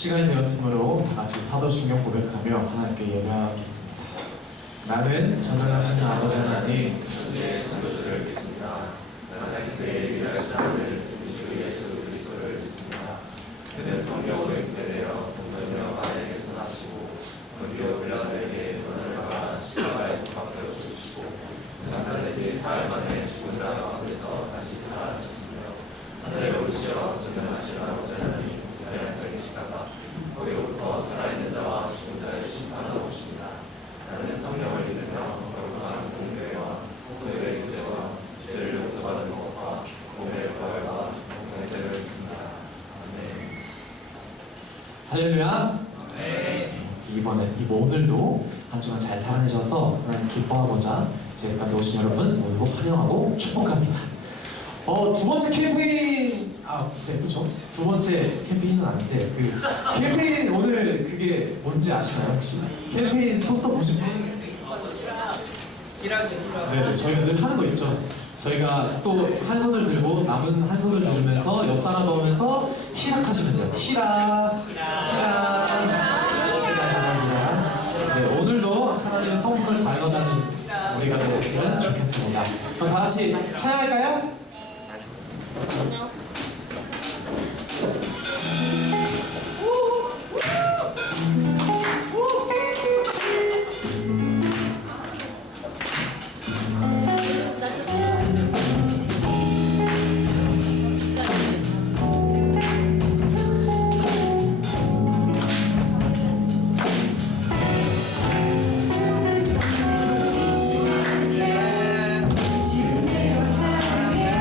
시간이 되었으므로 다 같이 사도신경 고백하며 하나님께 예배하겠습니다. 나는 전능하신 아버지 하나님, 천지의 창조주를 믿습니다. 나는 그의 유일하신 아들 우리 주 예수 그리스도를 믿습니다. 그는 성령으로 잉태되어 동정녀 마리아에게서 나시고 본디오 빌라도에게 고난을 받아 십자가에 못 박혀 죽으시고 장사되지 사흘 만에 죽은 자 가운데서 다시 살아나셨으며 하늘에 오르시어 전능하신 아버지 하나님 하늘 앉아 계시다가 거기로부터 살아있는 자와 죽은 자를 심판하러 오십니다. 나는 성령을 믿으며 거룩한 공교회와 성도의 교제와 죄를 용서받는 것과 몸의 부활과 공생을 믿습니다. 아멘. 할렐루야. 네. 오늘도 한 주간 잘 살아내셔서 하나님 기뻐하고자 지금까지 오신 여러분 모두 환영하고 축복합니다. 두 번째 캠페인 네, 그렇죠. 두 번째 캠페인은 아닌데 캠페인 오늘 그게 뭔지 아시나요 혹시? 캠페인 포스터 보신 분? 네, 저희가 늘 하는 거 있죠. 저희가 또 한 손을 들고 남은 한 손을 들으면서 옆 사람 보면서 희락하시면 돼요. 희락. 네, 오늘도 하나님의 성품을 닮아가는 우리가 됐으면 좋겠습니다. 그럼 다 같이 찬양할까요? 주의 사랑에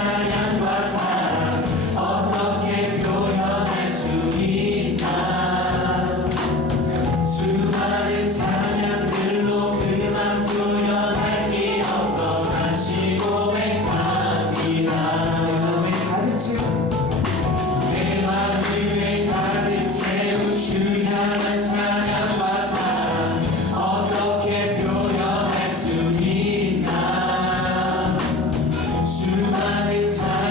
찬양과 사랑 어떻게 표현할 수 있나 수많은 찬양들로 그만 표현할 게 없어 다시 고백합니다 내 마음을 가득 채운 주 향한 찬양과 사랑 어떻게 표현할 수 있나 수많은 찬양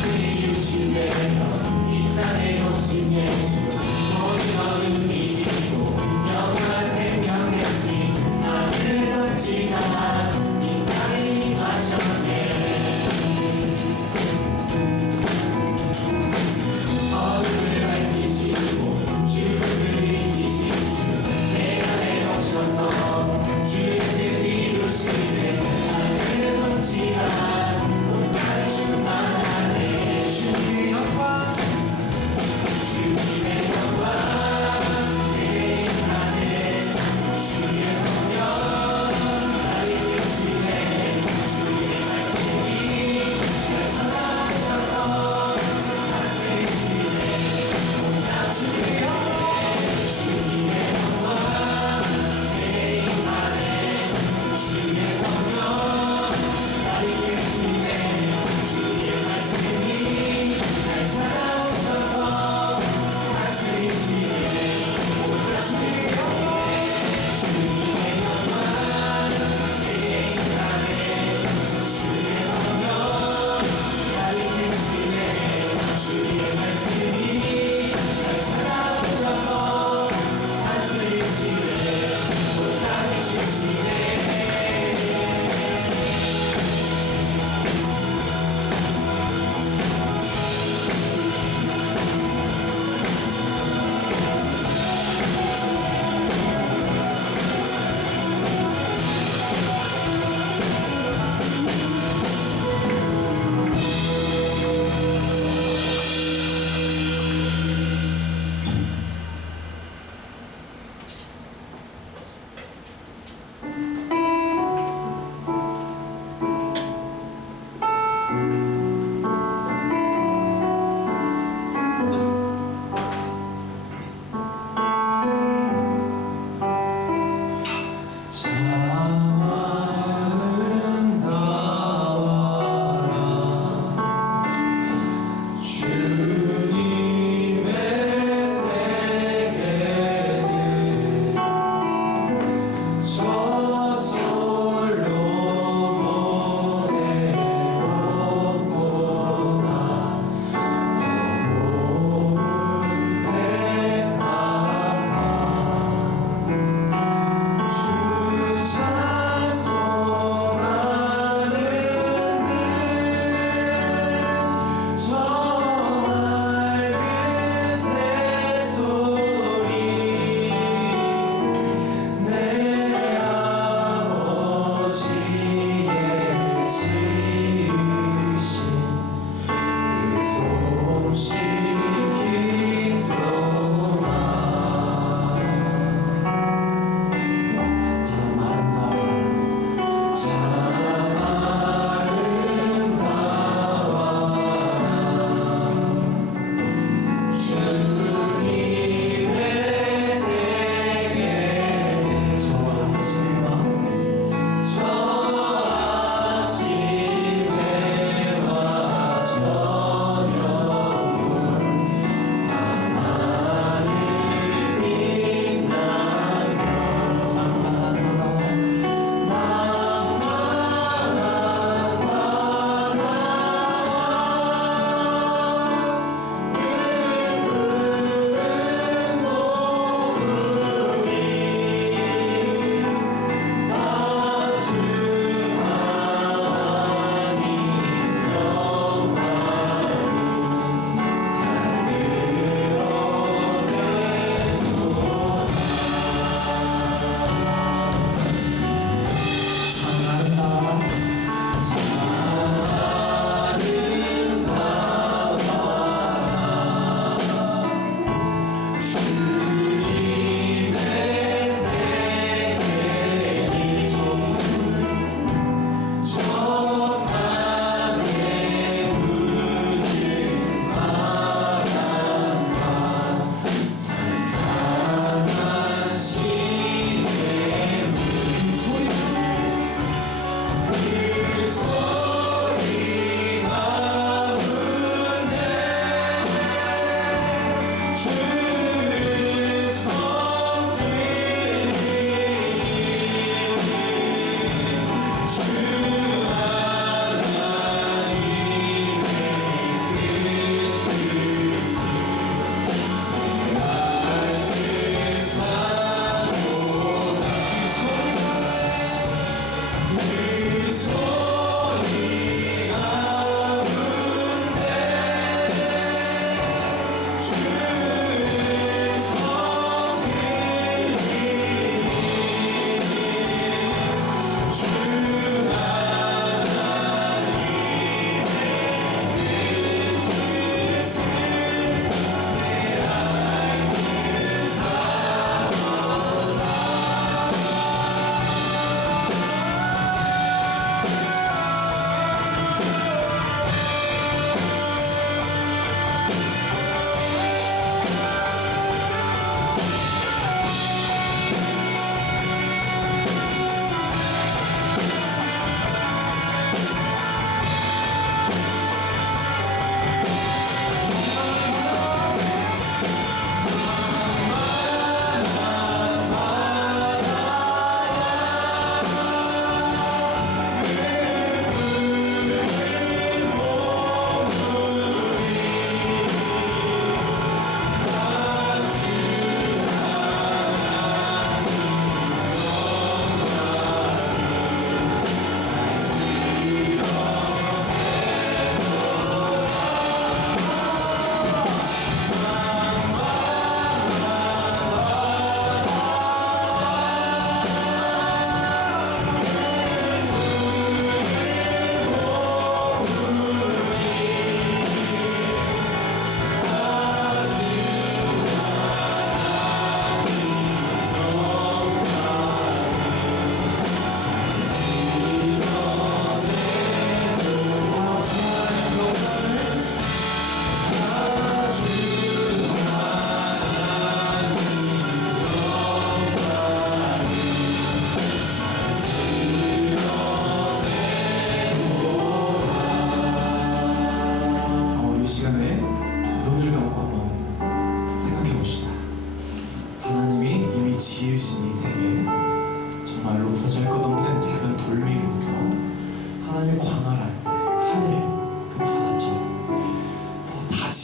말씀이 주시면 이 땅에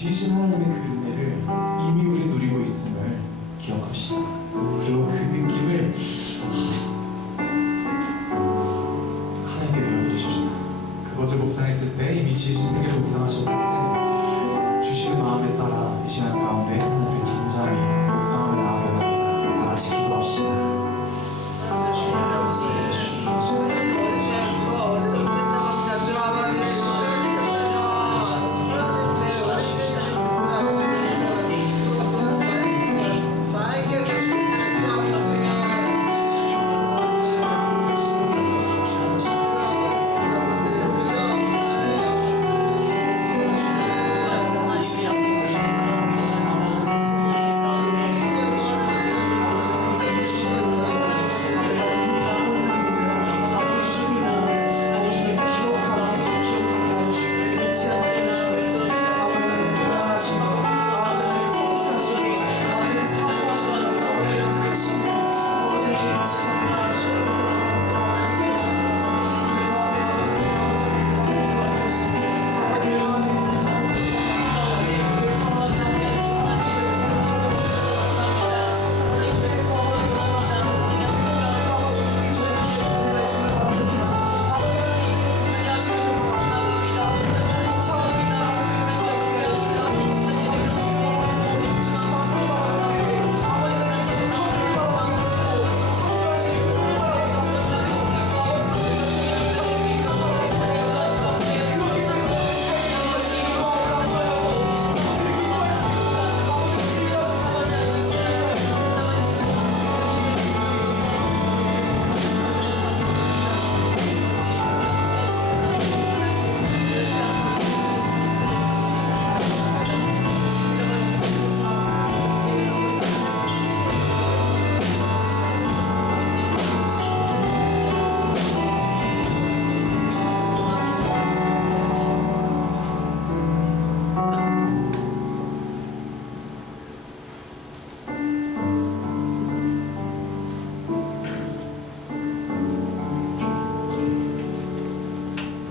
지으신 하나님의 그 은혜를 이미 우리 누리고 있음을 기억합시다. 그리고 그 느낌을 하나님께 내어드리십시다. 그것을 묵상했을 때, 이미 지으신 세계를 묵상하셨을 때 주시는 마음에 따라 이 시간 가운데 하나님 앞에 잠잠히 묵상하며 나아가게 합니다. 다 같이 기도합시다.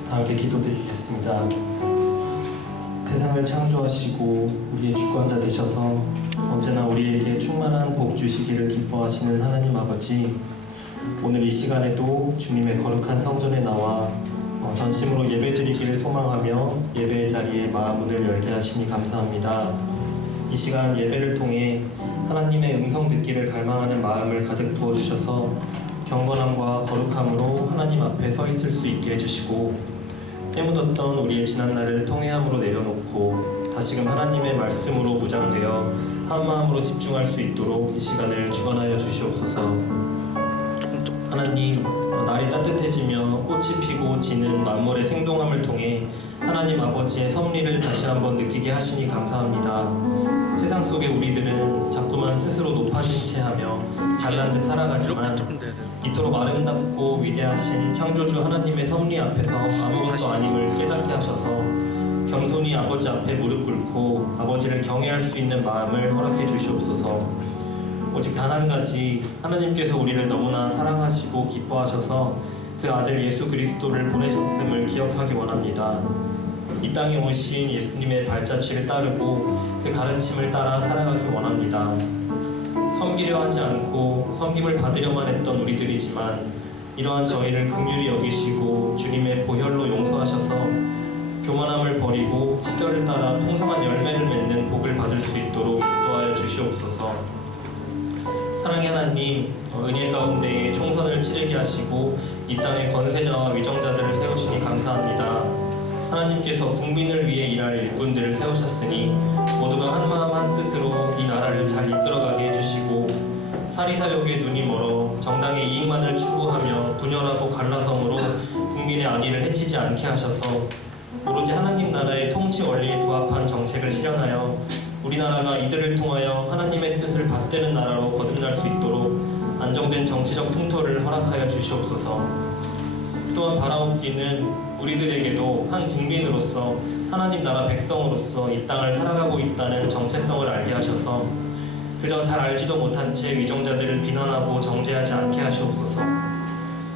다 함께 기도드리겠습니다. 세상을 창조하시고 우리의 주권자 되셔서 언제나 우리에게 충만한 복 주시기를 기뻐하시는 하나님 아버지, 오늘 이 시간에도 주님의 거룩한 성전에 나와 전심으로 예배드리기를 소망하며 예배의 자리에 마음문을 열게 하시니 감사합니다. 이 시간 예배를 통해 하나님의 음성 듣기를 갈망하는 마음을 가득 부어주셔서 경건함과 거룩함으로 하나님 앞에 서 있을 수 있게 해주시고, 때묻었던 우리의 지난날을 통회함으로 내려놓고 다시금 하나님의 말씀으로 무장되어 한마음으로 집중할 수 있도록 이 시간을 주관하여 주시옵소서. 하나님, 날이 따뜻해지며 꽃이 피고 지는 만물의 생동함을 통해 하나님 아버지의 섭리를 다시 한번 느끼게 하시니 감사합니다. 세상 속의 우리들은 자꾸만 스스로 높아진 채 하며 잘난 듯 살아가지만 이토록 아름답고 위대하신 창조주 하나님의 섭리 앞에서 아무것도 아님을 깨닫게 하셔서 겸손히 아버지 앞에 무릎 꿇고 아버지를 경외할 수 있는 마음을 허락해 주시옵소서. 오직 단 한 가지, 하나님께서 우리를 너무나 사랑하시고 기뻐하셔서 그 아들 예수 그리스도를 보내셨음을 기억하기 원합니다. 이 땅에 오신 예수님의 발자취를 따르고 그 가르침을 따라 살아가기 원합니다. 섬기려 하지 않고 섬김을 받으려만 했던 우리들이지만 이러한 저희를 긍휼히 여기시고 주님의 보혈로 용서하셔서 교만함을 버리고 시절을 따라 풍성한 열매를 맺는 복을 받을 수 있도록 인도하여 주시옵소서. 사랑의 하나님, 은혜 가운데 총선을 치르게 하시고 이 땅에 권세자와 위정자들을 세우시니 감사합니다. 하나님께서 국민을 위해 일할 일꾼들을 세우셨으니 모두가 한마음 한뜻으로 이 나라를 잘 이끌어가게 해주시고, 사리사욕에 눈이 멀어 정당의 이익만을 추구하며 분열하고 갈라섬으로 국민의 안위를 해치지 않게 하셔서 오로지 하나님 나라의 통치 원리에 부합한 정책을 실현하여 우리나라가 이들을 통하여 하나님의 뜻을 받드는 나라로 거듭날 수 있도록 안정된 정치적 풍토를 허락하여 주시옵소서. 또한 바라옵기는 우리들에게도 한 국민으로서 하나님 나라 백성으로서 이 땅을 살아가고 있다는 정체성을 알게 하셔서 그저 잘 알지도 못한 채 위정자들을 비난하고 정죄하지 않게 하시옵소서.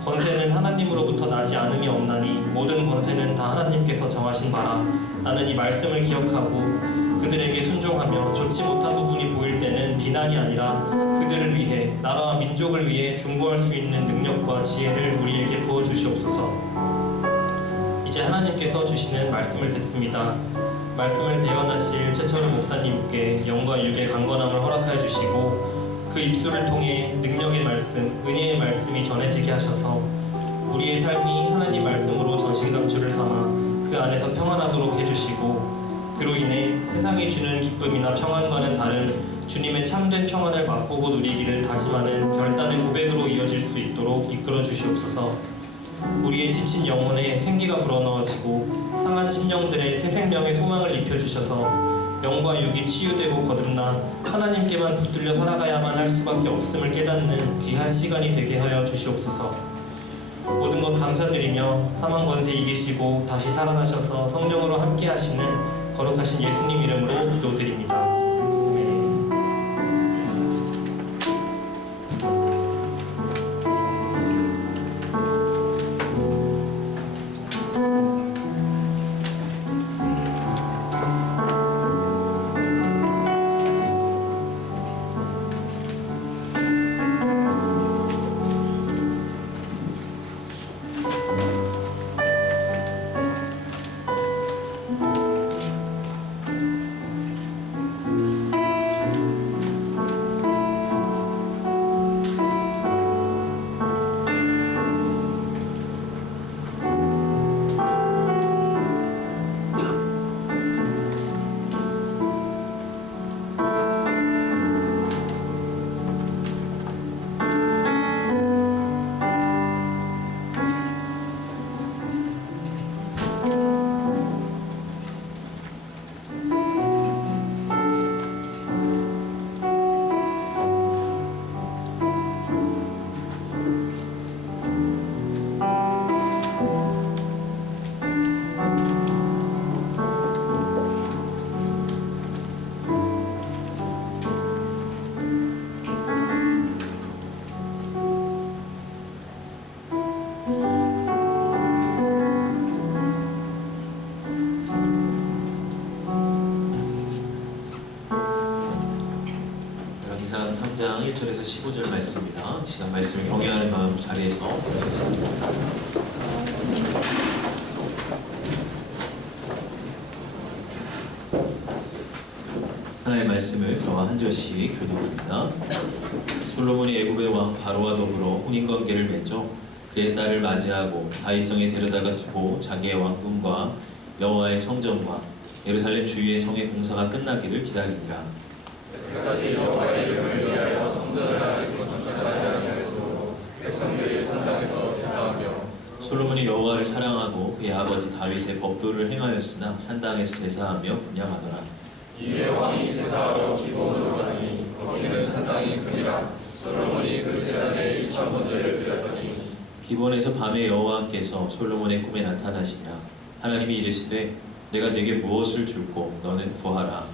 권세는 하나님으로부터 나지 않음이 없나니 모든 권세는 다 하나님께서 정하신 바라. 나는 이 말씀을 기억하고 그들에게 순종하며 좋지 못한 부분이 보일 때는 비난이 아니라 그들을 위해 나라와 민족을 위해 중보할 수 있는 능력과 지혜를 우리에게 부어주시옵소서. 이제 하나님께서 주시는 말씀을 듣습니다. 말씀을 대언하실 최철우 목사님께 영과 육의 강건함을 허락하여 주시고 그 입술을 통해 능력의 말씀, 은혜의 말씀이 전해지게 하셔서 우리의 삶이 하나님 말씀으로 전신갑주를 삼아 그 안에서 평안하도록 해주시고 그로 인해 세상이 주는 기쁨이나 평안과는 다른 주님의 참된 평안을 맛보고 누리기를 다짐하는 결단의 고백으로 이어질 수 있도록 이끌어 주시옵소서. 우리의 지친 영혼에 생기가 불어넣어지고 상한 심령들의 새 생명의 소망을 입혀주셔서 영과 육이 치유되고 거듭나 하나님께만 붙들려 살아가야만 할 수밖에 없음을 깨닫는 귀한 시간이 되게 하여 주시옵소서. 모든 것 감사드리며 사망 권세 이기시고 다시 살아나셔서 성령으로 함께 하시는 거룩하신 예수님 이름으로 기도드립니다. 아멘. 이상 3장 1절에서 15절 말씀입니다. 시간 말씀을 경외하는 마음 자리에서 보시겠습니다. 하나님의 말씀을 저와 한 절씩 교독합니다. 솔로몬이 애굽의 왕 바로와 더불어 혼인관계를 맺어 그의 딸을 맞이하고 다윗성에 데려다가 두고 자기의 왕궁과 여호와의 성전과 예루살렘 주위의 성의 공사가 끝나기를 기다리니라. 그까지 여호와의 이름을 위하여 성전을 아직도 건축하지 아니하였으므로 백성들이 성당에서 제사하며 솔로몬이 여호와를 사랑하고 그의 아버지 다윗의 법도를 행하였으나 산당에서 제사하며 분향하더라. 이에 왕이 제사하러 기브온으로 가니 거기는 산당이 크니라. 솔로몬이 그 제단에 2,000번제를 드렸더니 기브온에서 밤에 여호와께서 솔로몬의 꿈에 나타나시니라. 하나님이 이르시되 내가 네게 무엇을 줄고 너는 구하라.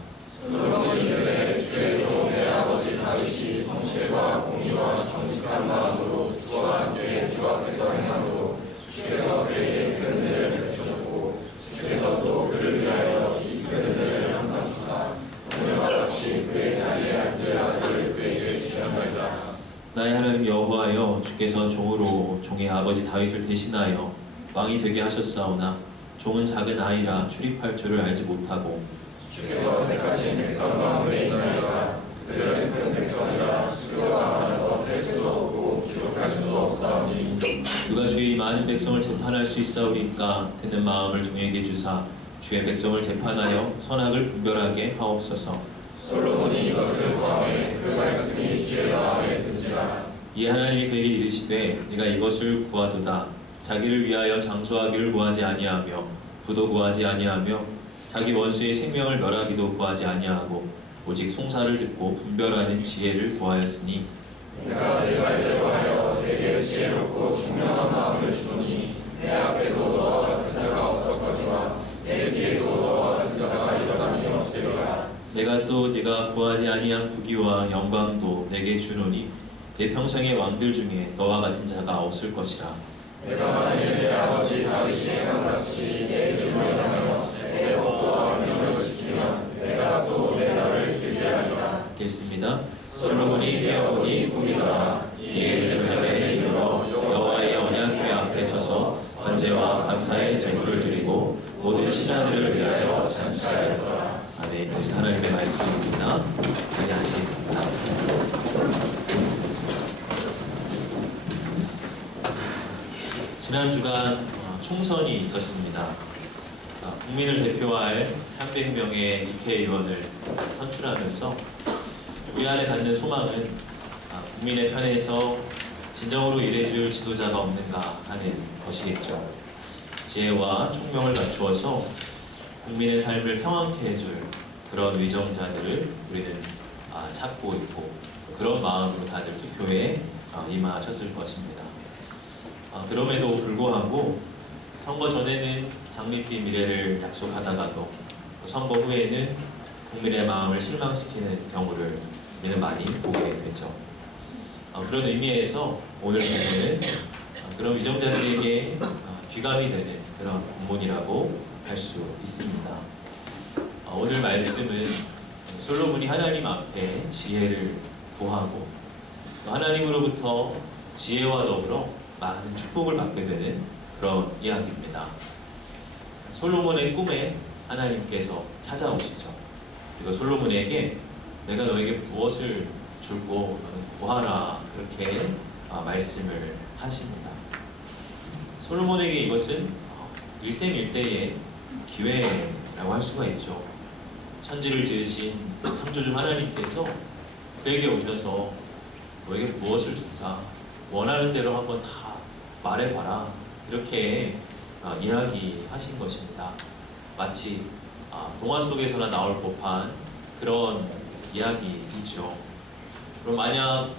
솔로몬이 이르되 주의 종 내 아버지 다윗이 성실과 공의와 정직한 마음으로 주와 함께 주 앞에서 행함으로 주께서 그에게 큰 은혜를 베푸셨고 주께서 또 그를 위하여 이 큰 은혜를 항상 주사 오늘과 같이 그의 자리에 앉을 아들을 그에게 주셨나이다. 나의 하나님 여호와여, 주께서 종으로 종의 아버지 다윗을 대신하여 왕이 되게 하셨사오나 종은 작은 아이라 출입할 줄을 알지 못하고 주께서 택하신 백성 가운데 있나이다. 그들은 큰 백성이라 수요가 많아서 셀 수도 없고 기록할 수도 없사오니 누가 주의 많은 백성을 재판할 수 있사오리까. 듣는 마음을 종에게 주사 주의 백성을 재판하여 선악을 분별하게 하옵소서. 솔로몬이 이것을 구하매 그 말씀이 주의 마음에 든지라. 이에 하나님이 그에게 이르시되 네가 이것을 구하도다. 자기를 위하여 장수하기를 구하지 아니하며 부도 구하지 아니하며 자기 원수의 생명을 멸하기도 구하지 아니하고 오직 송사를 듣고 분별하는 지혜를 구하였으니 내가 내 말대로 하여 내게 지혜롭고 총명한 마음을 주노니 내 앞에도 너와 같은 자가 없었거니와 내 뒤에도 너와 같은 자가 일어남이 없으리라. 내가 또 네가 구하지 아니한 부귀와 영광도 내게 주노니 내 평생의 왕들 중에 너와 같은 자가 없을 것이라. 내가 만일 내 아버지 다윗이 행함같이 내 이름을 하며 내 법도와 명령을 지키면 내가 읽겠습니다. 솔로몬이 깨어보니 꿈이더라. 이에 제자들에 이르러 여호와의 언약궤 앞에 서서 번제와 감사의 제물을 드리고 모든 신하들을 위하여 잔치하였더라. 네, 그래서 하나님의 말씀입니다. 안녕하시겠습니다. 지난 주간 총선이 있었습니다. 국민을 대표할 300명의 국회의원을 선출하면서 우리 안에 갖는 소망은 국민의 편에서 진정으로 일해줄 지도자가 없는가 하는 것이겠죠. 지혜와 총명을 갖추어서 국민의 삶을 평안케 해줄 그런 위정자들을 우리는 찾고 있고 그런 마음으로 다들 투표에 임하셨을 것입니다. 그럼에도 불구하고 선거 전에는 장밋빛 미래를 약속하다가도 선거 후에는 국민의 마음을 실망시키는 경우를 우리는 많이 보게 되죠. 그런 의미에서 오늘 본문은 그런 위정자들에게 귀감이 되는 그런 본문이라고 할 수 있습니다. 오늘 말씀은 솔로몬이 하나님 앞에 지혜를 구하고 하나님으로부터 지혜와 더불어 많은 축복을 받게 되는 그런 이야기입니다. 솔로몬의 꿈에 하나님께서 찾아오시죠. 그리고 솔로몬에게 내가 너에게 무엇을 줄고 구하라 그렇게 말씀을 하십니다. 솔로몬에게 이것은 일생일대의 기회라고 할 수가 있죠. 천지를 지으신 창조주 하나님께서 그에게 오셔서 너에게 무엇을 줄까? 원하는 대로 한번 다 말해봐라. 이렇게 이야기하신 것입니다. 마치 동화 속에서나 나올 법한 그런 이야기이죠. 그럼 만약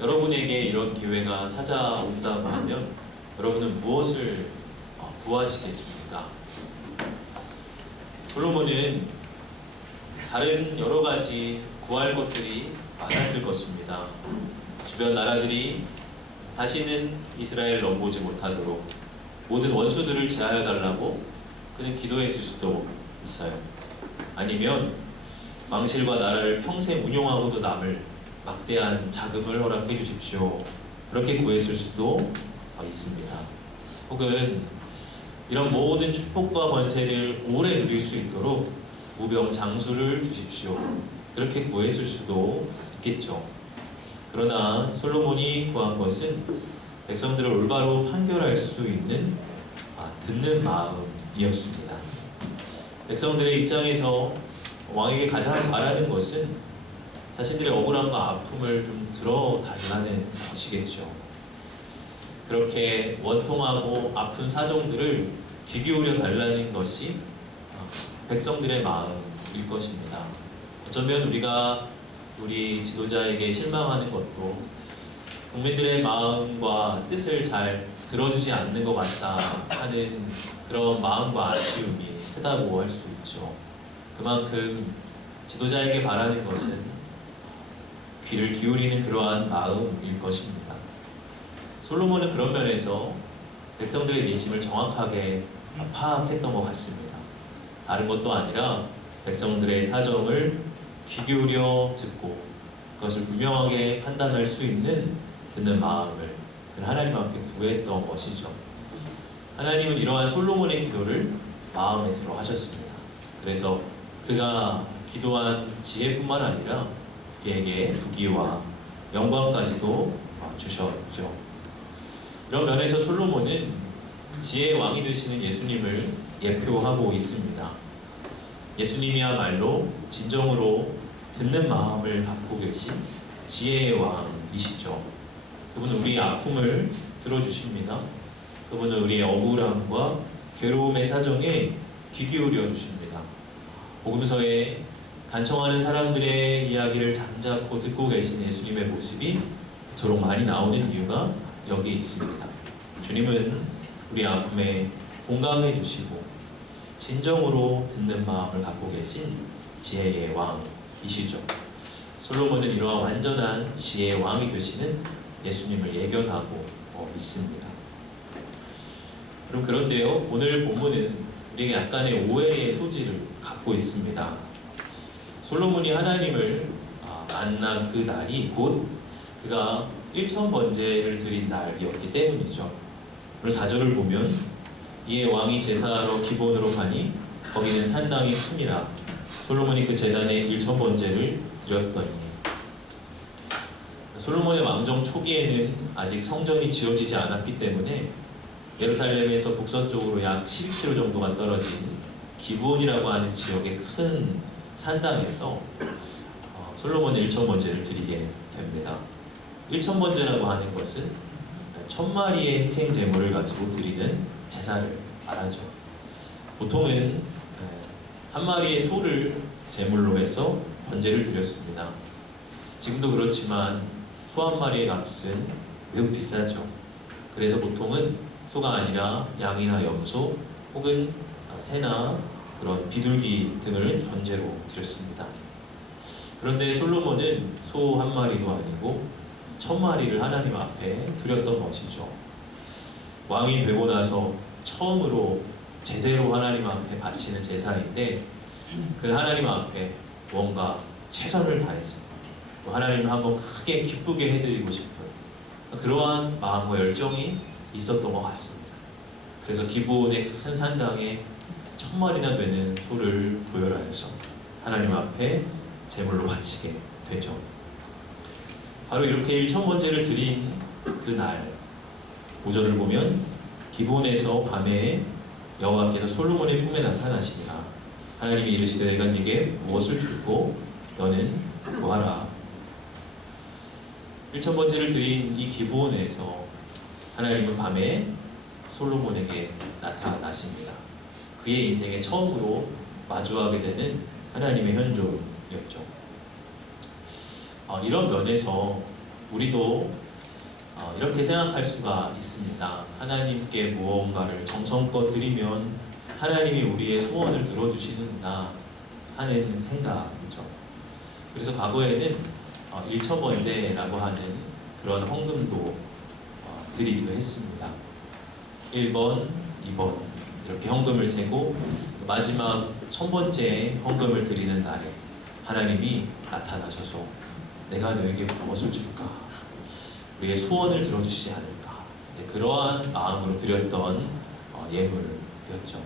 여러분에게 이런 기회가 찾아온다고 하면 여러분은 무엇을 구하시겠습니까? 솔로몬은 다른 여러 가지 구할 것들이 많았을 것입니다. 주변 나라들이 다시는 이스라엘을 넘보지 못하도록 모든 원수들을 제하여 달라고 그는 기도했을 수도 있어요. 아니면 왕실과 나라를 평생 운용하고도 남을 막대한 자금을 허락해 주십시오. 그렇게 구했을 수도 있습니다. 혹은 이런 모든 축복과 권세를 오래 누릴 수 있도록 무병 장수를 주십시오. 그렇게 구했을 수도 있겠죠. 그러나 솔로몬이 구한 것은 백성들을 올바로 판결할 수 있는 듣는 마음이었습니다. 백성들의 입장에서 왕에게 가장 바라는 것은 자신들의 억울함과 아픔을 좀 들어달라는 것이겠죠. 그렇게 원통하고 아픈 사정들을 귀 기울여 달라는 것이 백성들의 마음일 것입니다. 어쩌면 우리가 우리 지도자에게 실망하는 것도 국민들의 마음과 뜻을 잘 들어주지 않는 것 같다 하는 그런 마음과 아쉬움이 크다고 할 수 있죠. 그만큼 지도자에게 바라는 것은 귀를 기울이는 그러한 마음일 것입니다. 솔로몬은 그런 면에서 백성들의 민심을 정확하게 파악했던 것 같습니다. 다른 것도 아니라 백성들의 사정을 귀 기울여 듣고 그것을 분명하게 판단할 수 있는 듣는 마음을 하나님 앞에 구했던 것이죠. 하나님은 이러한 솔로몬의 기도를 마음에 들어 하셨습니다. 그래서 그가 기도한 지혜뿐만 아니라 그에게 부귀와 영광까지도 주셨죠. 이런 면에서 솔로몬은 지혜의 왕이 되시는 예수님을 예표하고 있습니다. 예수님이야말로 진정으로 듣는 마음을 갖고 계신 지혜의 왕이시죠. 그분은 우리의 아픔을 들어주십니다. 그분은 우리의 억울함과 괴로움의 사정에 귀 기울여 주십니다. 복음서에 간청하는 사람들의 이야기를 잠자코 듣고 계신 예수님의 모습이 그토록 많이 나오는 이유가 여기 있습니다. 주님은 우리 아픔에 공감해 주시고 진정으로 듣는 마음을 갖고 계신 지혜의 왕이시죠. 솔로몬은 이러한 완전한 지혜의 왕이 되시는 예수님을 예견하고 있습니다. 그럼 그런데요, 오늘 본문은 우리에게 약간의 오해의 소지를 갖고 있습니다. 솔로몬이 하나님을 만난 그 날이 곧 그가 1000번제를 드린 날이었기 때문이죠. 오늘 4절을 보면 이에 왕이 제사하러 기본으로 가니 거기는 산당이 큼이라 솔로몬이 그 제단에 1000번제를 드렸더니. 솔로몬의 왕정 초기에는 아직 성전이 지어지지 않았기 때문에 예루살렘에서 북서쪽으로 약 12km 정도가 떨어진 기브온이라고 하는 지역의 큰 산당에서 솔로몬의 1000번제를 드리게 됩니다. 1000번제라고 하는 것은 1000마리의 희생 제물을 가지고 드리는 제사를 말하죠. 보통은 한 마리의 소를 제물로 해서 번제를 드렸습니다. 지금도 그렇지만 소 한 마리의 값은 매우 비싸죠. 그래서 보통은 소가 아니라 양이나 염소 혹은 새나 그런 비둘기 등을 번제로 드렸습니다. 그런데 솔로몬은 소 한 마리도 아니고 1000마리를 하나님 앞에 드렸던 것이죠. 왕이 되고 나서 처음으로 제대로 하나님 앞에 바치는 제사인데 그 하나님 앞에 뭔가 최선을 다해서 또 하나님을 한번 크게 기쁘게 해드리고 싶은 그러한 마음과 열정이 있었던 것 같습니다. 그래서 기브온의 큰 산당에 1000마리나 되는 소를 고열하여서 하나님 앞에 제물로 바치게 되죠. 바로 이렇게 1000번제를 드린 그날 5절을 보면 기브온에서 밤에 여호와께서 솔로몬의 꿈에 나타나시니라. 하나님이 이르시되 내가 네게 무엇을 줄고 너는 구하라. 1000번제를 드린 이 기브온에서 하나님은 밤에 솔로몬에게 나타나십니다. 그의 인생에 처음으로 마주하게 되는 하나님의 현존이었죠. 이런 면에서 우리도 이렇게 생각할 수가 있습니다. 하나님께 무언가를 정성껏 드리면 하나님이 우리의 소원을 들어주시는구나 하는 생각이죠. 그래서 과거에는 1000번제라고 하는 그런 헌금도 드리기도 했습니다. 1번, 2번 이렇게 헌금을 세고 마지막 1000번째 헌금을 드리는 날에 하나님이 나타나셔서 내가 너에게 무엇을 줄까? 우리의 소원을 들어주시지 않을까? 이제 그러한 마음으로 드렸던 예물이었죠.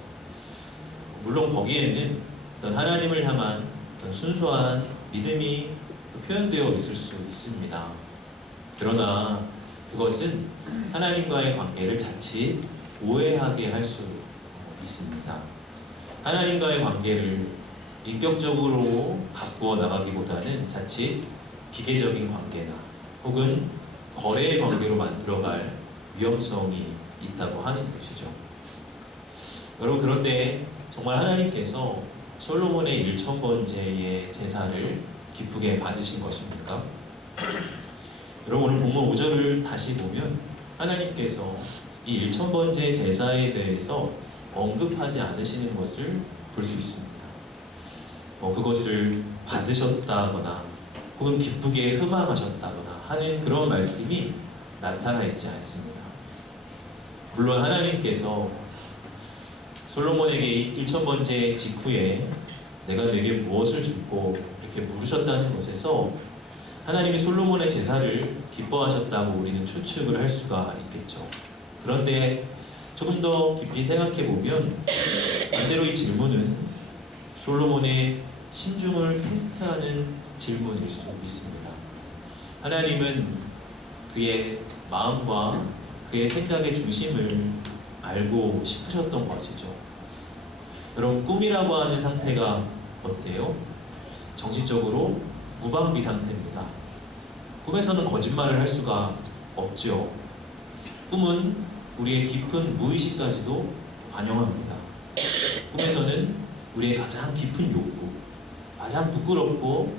물론 거기에는 어떤 하나님을 향한 어떤 순수한 믿음이 또 표현되어 있을 수 있습니다. 그러나 그것은 하나님과의 관계를 자칫 오해하게 할 수 있습니다. 하나님과의 관계를 인격적으로 가꾸어 나가기보다는 자칫 기계적인 관계나 혹은 거래의 관계로 만들어갈 위험성이 있다고 하는 것이죠. 여러분, 그런데 정말 하나님께서 솔로몬의 1000번제의 제사를 기쁘게 받으신 것입니까? 여러분, 오늘 본문 5절을 다시 보면 하나님께서 이 1000번제 제사에 대해서 언급하지 않으시는 것을 볼 수 있습니다. 그것을 받으셨다거나 혹은 기쁘게 흠망하셨다거나 하는 그런 말씀이 나타나 있지 않습니다. 물론 하나님께서 솔로몬에게 1000번제 직후에 내가 내게 무엇을 줄고 이렇게 물으셨다는 것에서 하나님이 솔로몬의 제사를 기뻐하셨다고 우리는 추측을 할 수가 있겠죠. 그런데 조금 더 깊이 생각해 보면 반대로 이 질문은 솔로몬의 신중을 테스트하는 질문일 수 있습니다. 하나님은 그의 마음과 그의 생각의 중심을 알고 싶으셨던 것이죠. 여러분, 꿈이라고 하는 상태가 어때요? 정신적으로 무방비 상태입니다. 꿈에서는 거짓말을 할 수가 없죠. 꿈은 우리의 깊은 무의식까지도 반영합니다. 꿈에서는 우리의 가장 깊은 욕구, 가장 부끄럽고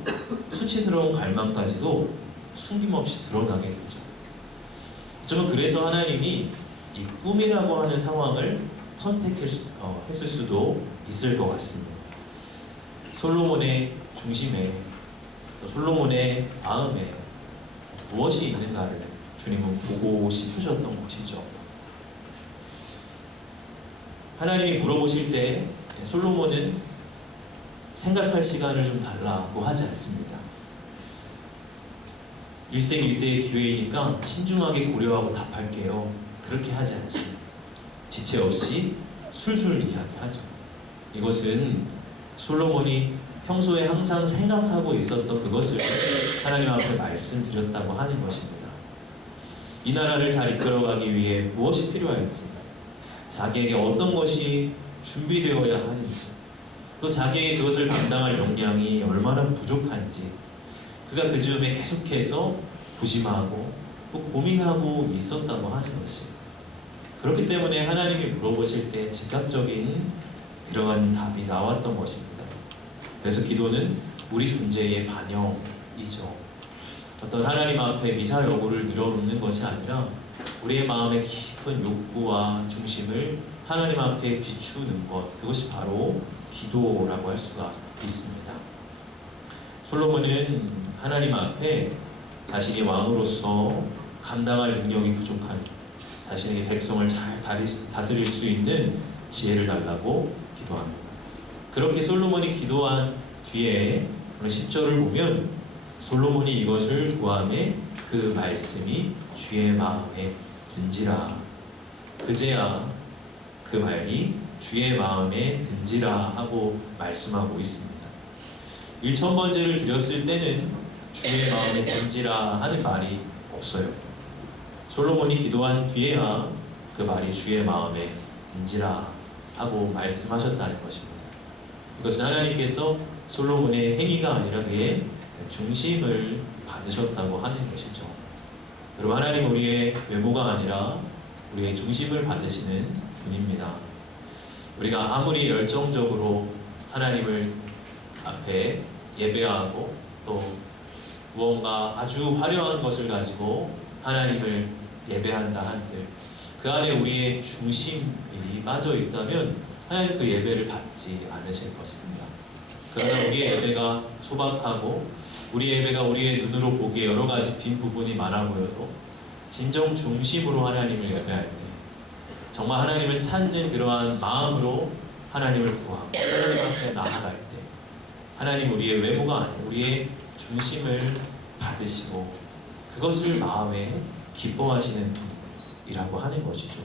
수치스러운 갈망까지도 숨김없이 드러나게 되죠. 어쩌면 그래서 하나님이 이 꿈이라고 하는 상황을 선택했을 수도 있을 것 같습니다. 솔로몬의 중심에, 또 솔로몬의 마음에 무엇이 있는가를 주님은 보고 싶으셨던 것이죠. 하나님이 물어보실 때 솔로몬은 생각할 시간을 좀 달라고 하지 않습니다. 일생일대의 기회이니까 신중하게 고려하고 답할게요. 그렇게 하지 않습니다. 지체 없이 술술 이야기하죠. 이것은 솔로몬이 평소에 항상 생각하고 있었던 그것을 하나님 앞에 말씀드렸다고 하는 것입니다. 이 나라를 잘 이끌어가기 위해 무엇이 필요할지, 자기에게 어떤 것이 준비되어야 하는지, 또 자기의 그것을 감당할 역량이 얼마나 부족한지, 그가 그 즈음에 계속해서 고심하고 또 고민하고 있었다고 하는 것이, 그렇기 때문에 하나님이 물어보실 때 즉각적인 그러한 답이 나왔던 것입니다. 그래서 기도는 우리 존재의 반영이죠. 어떤 하나님 앞에 미사 여구를 늘어놓는 것이 아니라 우리의 마음의 깊은 욕구와 중심을 하나님 앞에 비추는 것, 그것이 바로 기도라고 할 수가 있습니다. 솔로몬은 하나님 앞에 자신이 왕으로서 감당할 능력이 부족한, 자신에게 백성을 잘 다스릴 수 있는 지혜를 달라고 기도합니다. 그렇게 솔로몬이 기도한 뒤에 10절을 보면 솔로몬이 이것을 구하매 그 말씀이 주의 마음에 든지라. 그제야 그 말이 주의 마음에 든지라 하고 말씀하고 있습니다. 1000번째를 드렸을 때는 주의 마음에 든지라 하는 말이 없어요. 솔로몬이 기도한 뒤에야 그 말이 주의 마음에 든지라 하고 말씀하셨다는 것입니다. 이것은 하나님께서 솔로몬의 행위가 아니라 그의 중심을 받으셨다고 하는 것이죠. 여러분, 하나님 우리의 외모가 아니라 우리의 중심을 받으시는 분입니다. 우리가 아무리 열정적으로 하나님을 앞에 예배하고 또 무언가 아주 화려한 것을 가지고 하나님을 예배한다 한들 그 안에 우리의 중심이 빠져 있다면 하나님 그 예배를 받지 않으실 것입니다. 그러나 우리의 예배가 소박하고 우리의 예배가 우리의 눈으로 보기에 여러 가지 빈 부분이 많아 보여도 진정 중심으로 하나님을 예배할 때, 정말 하나님을 찾는 그러한 마음으로 하나님을 구하고 하나님 앞에 나아갈 때, 하나님 우리의 외모가 아니라 우리의 중심을 받으시고 그것을 마음에 기뻐하시는 분이라고 하는 것이죠.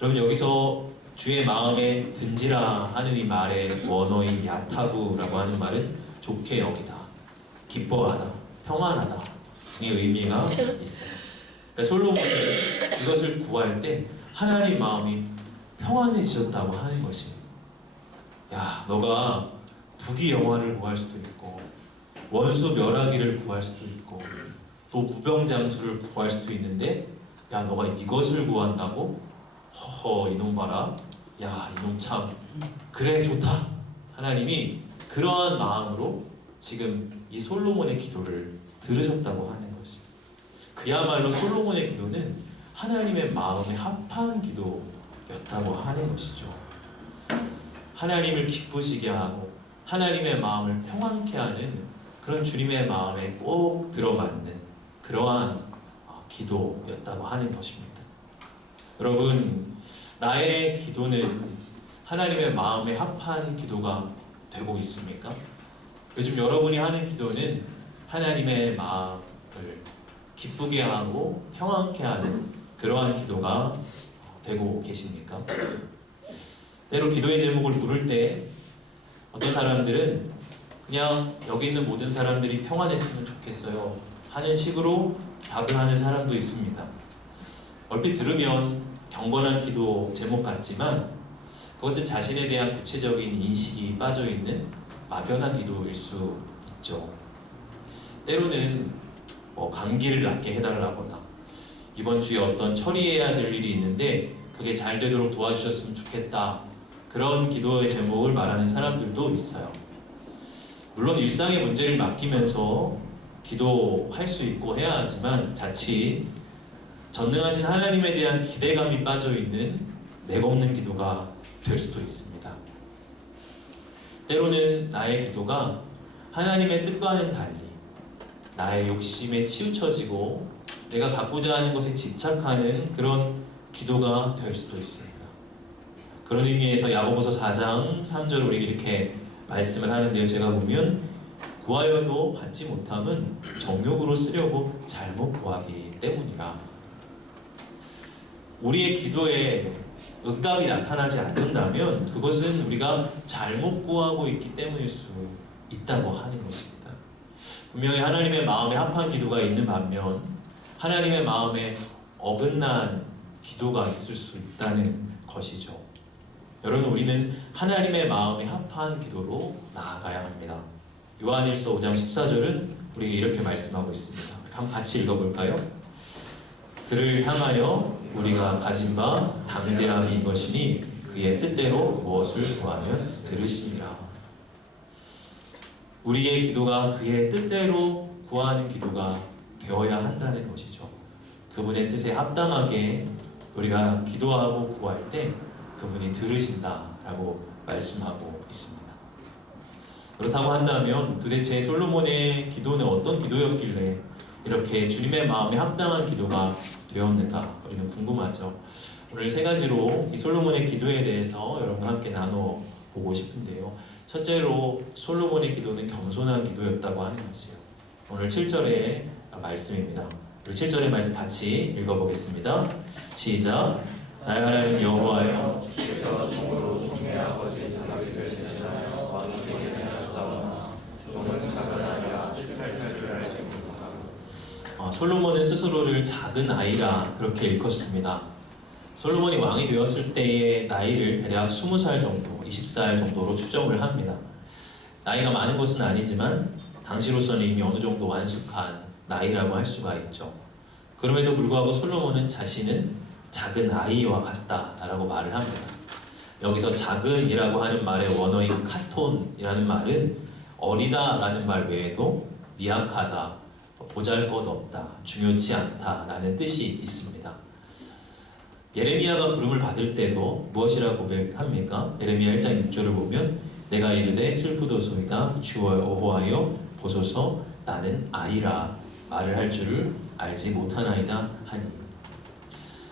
여러분, 여기서 주의 마음에 든지라 하는 이 말의 원어인 야타부라고 하는 말은 좋게 여기다, 기뻐하다, 평안하다 등의 의미가 있어요. 그러니까 솔로몬이 이것을 구할 때 하나님 마음이 평안해지셨다고 하는 것입니다. 야, 너가 부귀영화를 구할 수도 있고 원수 멸하기를 구할 수도 있고 또 무병장수를 구할 수도 있는데, 야, 너가 이것을 구한다고? 허허, 이놈 봐라. 야, 이놈 참 그래, 좋다. 하나님이 그러한 마음으로 지금 이 솔로몬의 기도를 들으셨다고 하는 것이, 그야말로 솔로몬의 기도는 하나님의 마음에 합한 기도였다고 하는 것이죠. 하나님을 기쁘시게 하고 하나님의 마음을 평안케 하는 그런 주님의 마음에 꼭 들어맞는 그러한 기도였다고 하는 것입니다. 여러분, 나의 기도는 하나님의 마음에 합한 기도가 되고 있습니까? 요즘 여러분이 하는 기도는 하나님의 마음을 기쁘게 하고 평안케 하는 그러한 기도가 되고 계십니까? 때로 기도의 제목을 부를 때 어떤 사람들은 그냥 여기 있는 모든 사람들이 평안했으면 좋겠어요 하는 식으로 답을 하는 사람도 있습니다. 얼핏 들으면 경건한 기도 제목 같지만 그것은 자신에 대한 구체적인 인식이 빠져있는 막연한 기도일 수 있죠. 때로는 감기를 낫게 해달라거나 이번 주에 어떤 처리해야 될 일이 있는데 그게 잘 되도록 도와주셨으면 좋겠다, 그런 기도의 제목을 말하는 사람들도 있어요. 물론 일상의 문제를 맡기면서 기도할 수 있고 해야 하지만 자칫 전능하신 하나님에 대한 기대감이 빠져있는 맥없는 기도가 될 수도 있습니다. 때로는 나의 기도가 하나님의 뜻과는 달리 나의 욕심에 치우쳐지고 내가 갖고자 하는 것에 집착하는 그런 기도가 될 수도 있습니다. 그런 의미에서 야고보서 4장 3절 우리 이렇게 말씀을 하는데요. 제가 보면 구하여도 받지 못함은 정욕으로 쓰려고 잘못 구하기 때문이라. 우리의 기도에 응답이 나타나지 않는다면 그것은 우리가 잘못 구하고 있기 때문일 수 있다고 하는 것입니다. 분명히 하나님의 마음에 합한 기도가 있는 반면 하나님의 마음에 어긋난 기도가 있을 수 있다는 것이죠. 여러분, 우리는 하나님의 마음에 합한 기도로 나아가야 합니다. 요한일서 5장 14절은 우리에게 이렇게 말씀하고 있습니다. 한번 같이 읽어볼까요? 그를 향하여 우리가 가진 바 담대함이 이것이니 그의 뜻대로 무엇을 구하면 들으시리라. 우리의 기도가 그의 뜻대로 구하는 기도가 되어야 한다는 것이죠. 그분의 뜻에 합당하게 우리가 기도하고 구할 때 그분이 들으신다라고 말씀하고 있습니다. 그렇다고 한다면 도대체 솔로몬의 기도는 어떤 기도였길래 이렇게 주님의 마음에 합당한 기도가 되었는가? 우리는 궁금하죠. 오늘 세 가지로 이 솔로몬의 기도에 대해서 여러분과 함께 나눠 보고 싶은데요. 첫째로 솔로몬의 기도는 겸손한 기도였다고 하는 것이에요. 오늘 7절의 말씀입니다. 7절의 말씀 같이 읽어보겠습니다. 시작. 나의 하나님 여호와여, 주께서 종으로 종의 아버지 다윗을 대신하여 왕에게 대하셨사오나 종은 작은 아이라 출팔할 줄 알지 못하고. 솔로몬은 스스로를 작은 아이라 그렇게 일컫습니다. 솔로몬이 왕이 되었을 때의 나이를 대략 20살 정도, 20살 정도로 추정을 합니다. 나이가 많은 것은 아니지만 당시로서는 이미 어느 정도 완숙한 나이라고 할 수가 있죠. 그럼에도 불구하고 솔로몬은 자신은 작은 아이와 같다라고 말을 합니다. 여기서 작은이라고 하는 말의 원어인 카톤이라는 말은 어리다라는 말 외에도 미약하다, 보잘것없다, 중요치 않다라는 뜻이 있습니다. 예레미야가 부름을 받을 때도 무엇이라고 고백합니까? 예레미야 1장 6절을 보면 내가 이르되 슬프도소이다 주여 여호와여 보소서 나는 아이라 말을 할 줄을 알지 못하나이다 하니.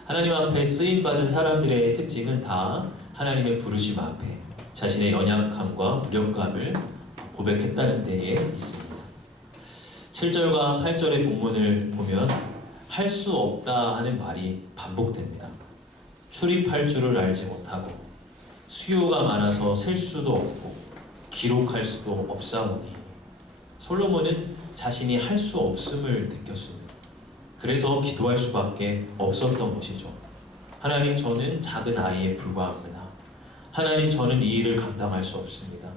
하나님 앞에 쓰임받은 사람들의 특징은 다 하나님의 부르심 앞에 자신의 연약함과 무력감을 고백했다는 데에 있습니다. 7절과 8절의 본문을 보면 할 수 없다 하는 말이 반복됩니다. 출입할 줄을 알지 못하고 수요가 많아서 셀 수도 없고 기록할 수도 없사오니. 솔로몬은 자신이 할 수 없음을 느꼈습니다. 그래서 기도할 수밖에 없었던 것이죠. 하나님, 저는 작은 아이에 불과합니다. 하나님, 저는 이 일을 감당할 수 없습니다.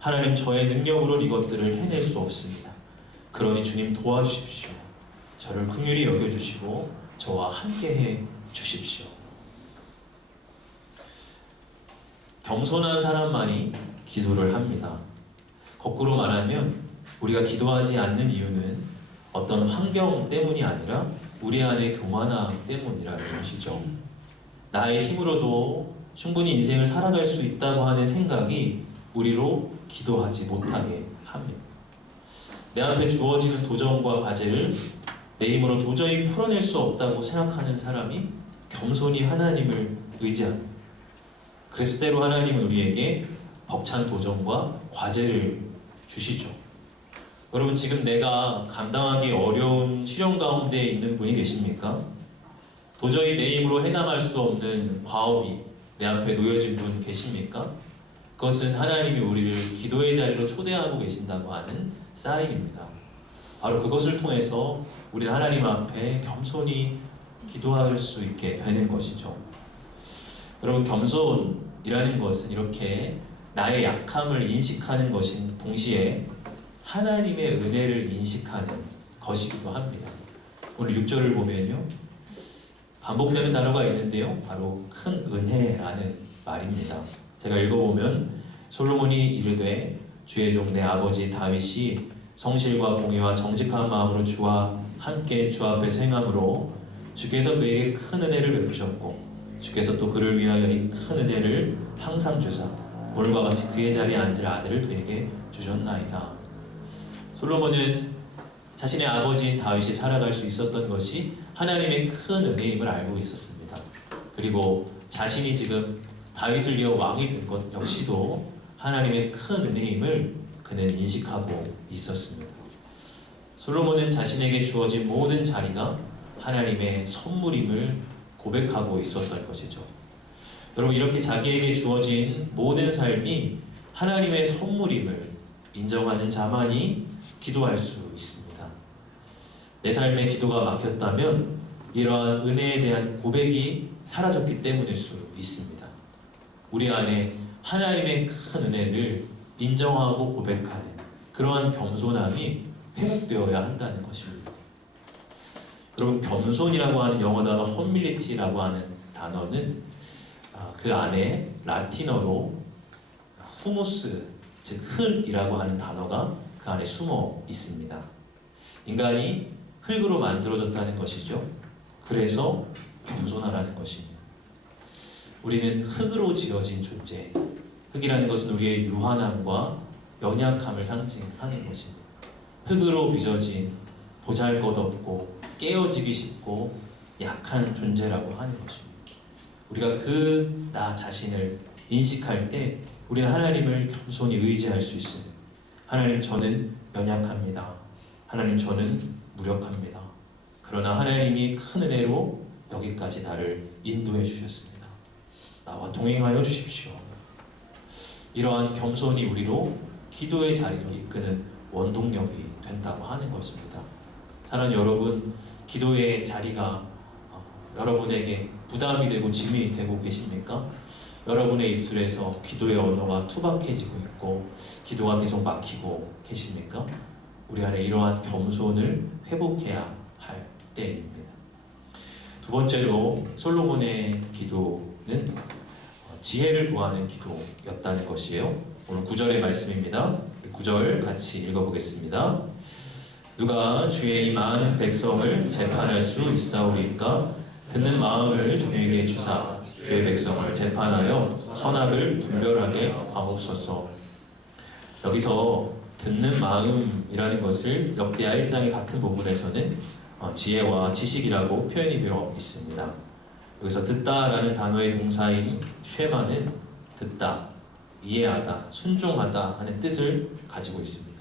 하나님, 저의 능력으로는 이것들을 해낼 수 없습니다. 그러니 주님 도와주십시오. 저를 긍휼히 여겨주시고 저와 함께해 주십시오. 겸손한 사람만이 기도를 합니다. 거꾸로 말하면 우리가 기도하지 않는 이유는 어떤 환경 때문이 아니라 우리 안의 교만함 때문이라는 것이죠. 나의 힘으로도 충분히 인생을 살아갈 수 있다고 하는 생각이 우리로 기도하지 못하게 합니다. 내 앞에 주어지는 도전과 과제를 내 힘으로 도저히 풀어낼 수 없다고 생각하는 사람이 겸손히 하나님을 의지합니다. 그래서 때로 하나님은 우리에게 벅찬 도전과 과제를 주시죠. 여러분, 지금 내가 감당하기 어려운 시련 가운데 있는 분이 계십니까? 도저히 내 힘으로 해나갈 수 없는 과업이 내 앞에 놓여진 분 계십니까? 그것은 하나님이 우리를 기도의 자리로 초대하고 계신다고 하는 사인입니다. 바로 그것을 통해서 우리는 하나님 앞에 겸손히 기도할 수 있게 되는 것이죠. 여러분, 겸손이라는 것은 이렇게 나의 약함을 인식하는 것인 동시에 하나님의 은혜를 인식하는 것이기도 합니다. 오늘 6절을 보면요, 반복되는 단어가 있는데요, 바로 큰 은혜라는 말입니다. 제가 읽어보면 솔로몬이 이르되 주의 종 내 아버지 다윗이 성실과 공의와 정직한 마음으로 주와 함께 주 앞에서 행함으로 주께서 그에게 큰 은혜를 베푸셨고 주께서 또 그를 위하여 이 큰 은혜를 항상 주사 오늘과 같이 그의 자리에 앉을 아들을 그에게 주셨나이다. 솔로몬은 자신의 아버지인 다윗이 살아갈 수 있었던 것이 하나님의 큰 은혜임을 알고 있었습니다. 그리고 자신이 지금 다윗을 이어 왕이 된 것 역시도 하나님의 큰 은혜임을 그는 인식하고 있었습니다. 솔로몬은 자신에게 주어진 모든 자리가 하나님의 선물임을 고백하고 있었던 것이죠. 여러분, 이렇게 자기에게 주어진 모든 삶이 하나님의 선물임을 인정하는 자만이 기도할 수 있습니다. 내 삶에 기도가 막혔다면 이러한 은혜에 대한 고백이 사라졌기 때문일 수 있습니다. 우리 안에 하나님의 큰 은혜를 인정하고 고백하는 그러한 겸손함이 회복되어야 한다는 것입니다. 여러분, 겸손이라고 하는 영어 단어 humility라고 하는 단어는 그 안에 라틴어로 후무스, 즉 흙이라고 하는 단어가 그 안에 숨어 있습니다. 인간이 흙으로 만들어졌다는 것이죠. 그래서 겸손하라는 것입니다. 우리는 흙으로 지어진 존재. 흙이라는 것은 우리의 유한함과 연약함을 상징하는 것입니다. 흙으로 빚어진 보잘것없고 깨어지기 쉽고 약한 존재라고 하는 것입니다. 우리가 그 나 자신을 인식할 때 우리는 하나님을 겸손히 의지할 수 있습니다. 하나님, 저는 연약합니다. 하나님, 저는 무력합니다. 그러나 하나님이 큰 은혜로 여기까지 나를 인도해 주셨습니다. 나와 동행하여 주십시오. 이러한 겸손이 우리로 기도의 자리로 이끄는 원동력이 된다고 하는 것입니다. 사랑하는 여러분, 기도의 자리가 여러분에게 부담이 되고 짐이 되고 계십니까? 여러분의 입술에서 기도의 언어가 투박해지고 있고 기도가 계속 막히고 계십니까? 우리 안에 이러한 겸손을 회복해야 할 때입니다. 두 번째로 솔로몬의 기도는 지혜를 구하는 기도였다는 것이에요. 오늘 9절의 말씀입니다. 9절 같이 읽어보겠습니다. 누가 주의 이 많은 백성을 재판할 수 있사오리까? 듣는 마음을 종에게 주사 주의 백성을 재판하여 선악을 분별하게 하옵소서. 여기서 듣는 마음이라는 것을 역대하 1장의 같은 부분에서는 지혜와 지식이라고 표현이 되어 있습니다. 여기서 듣다라는 단어의 동사인 쉐마는 듣다, 이해하다, 순종하다 하는 뜻을 가지고 있습니다.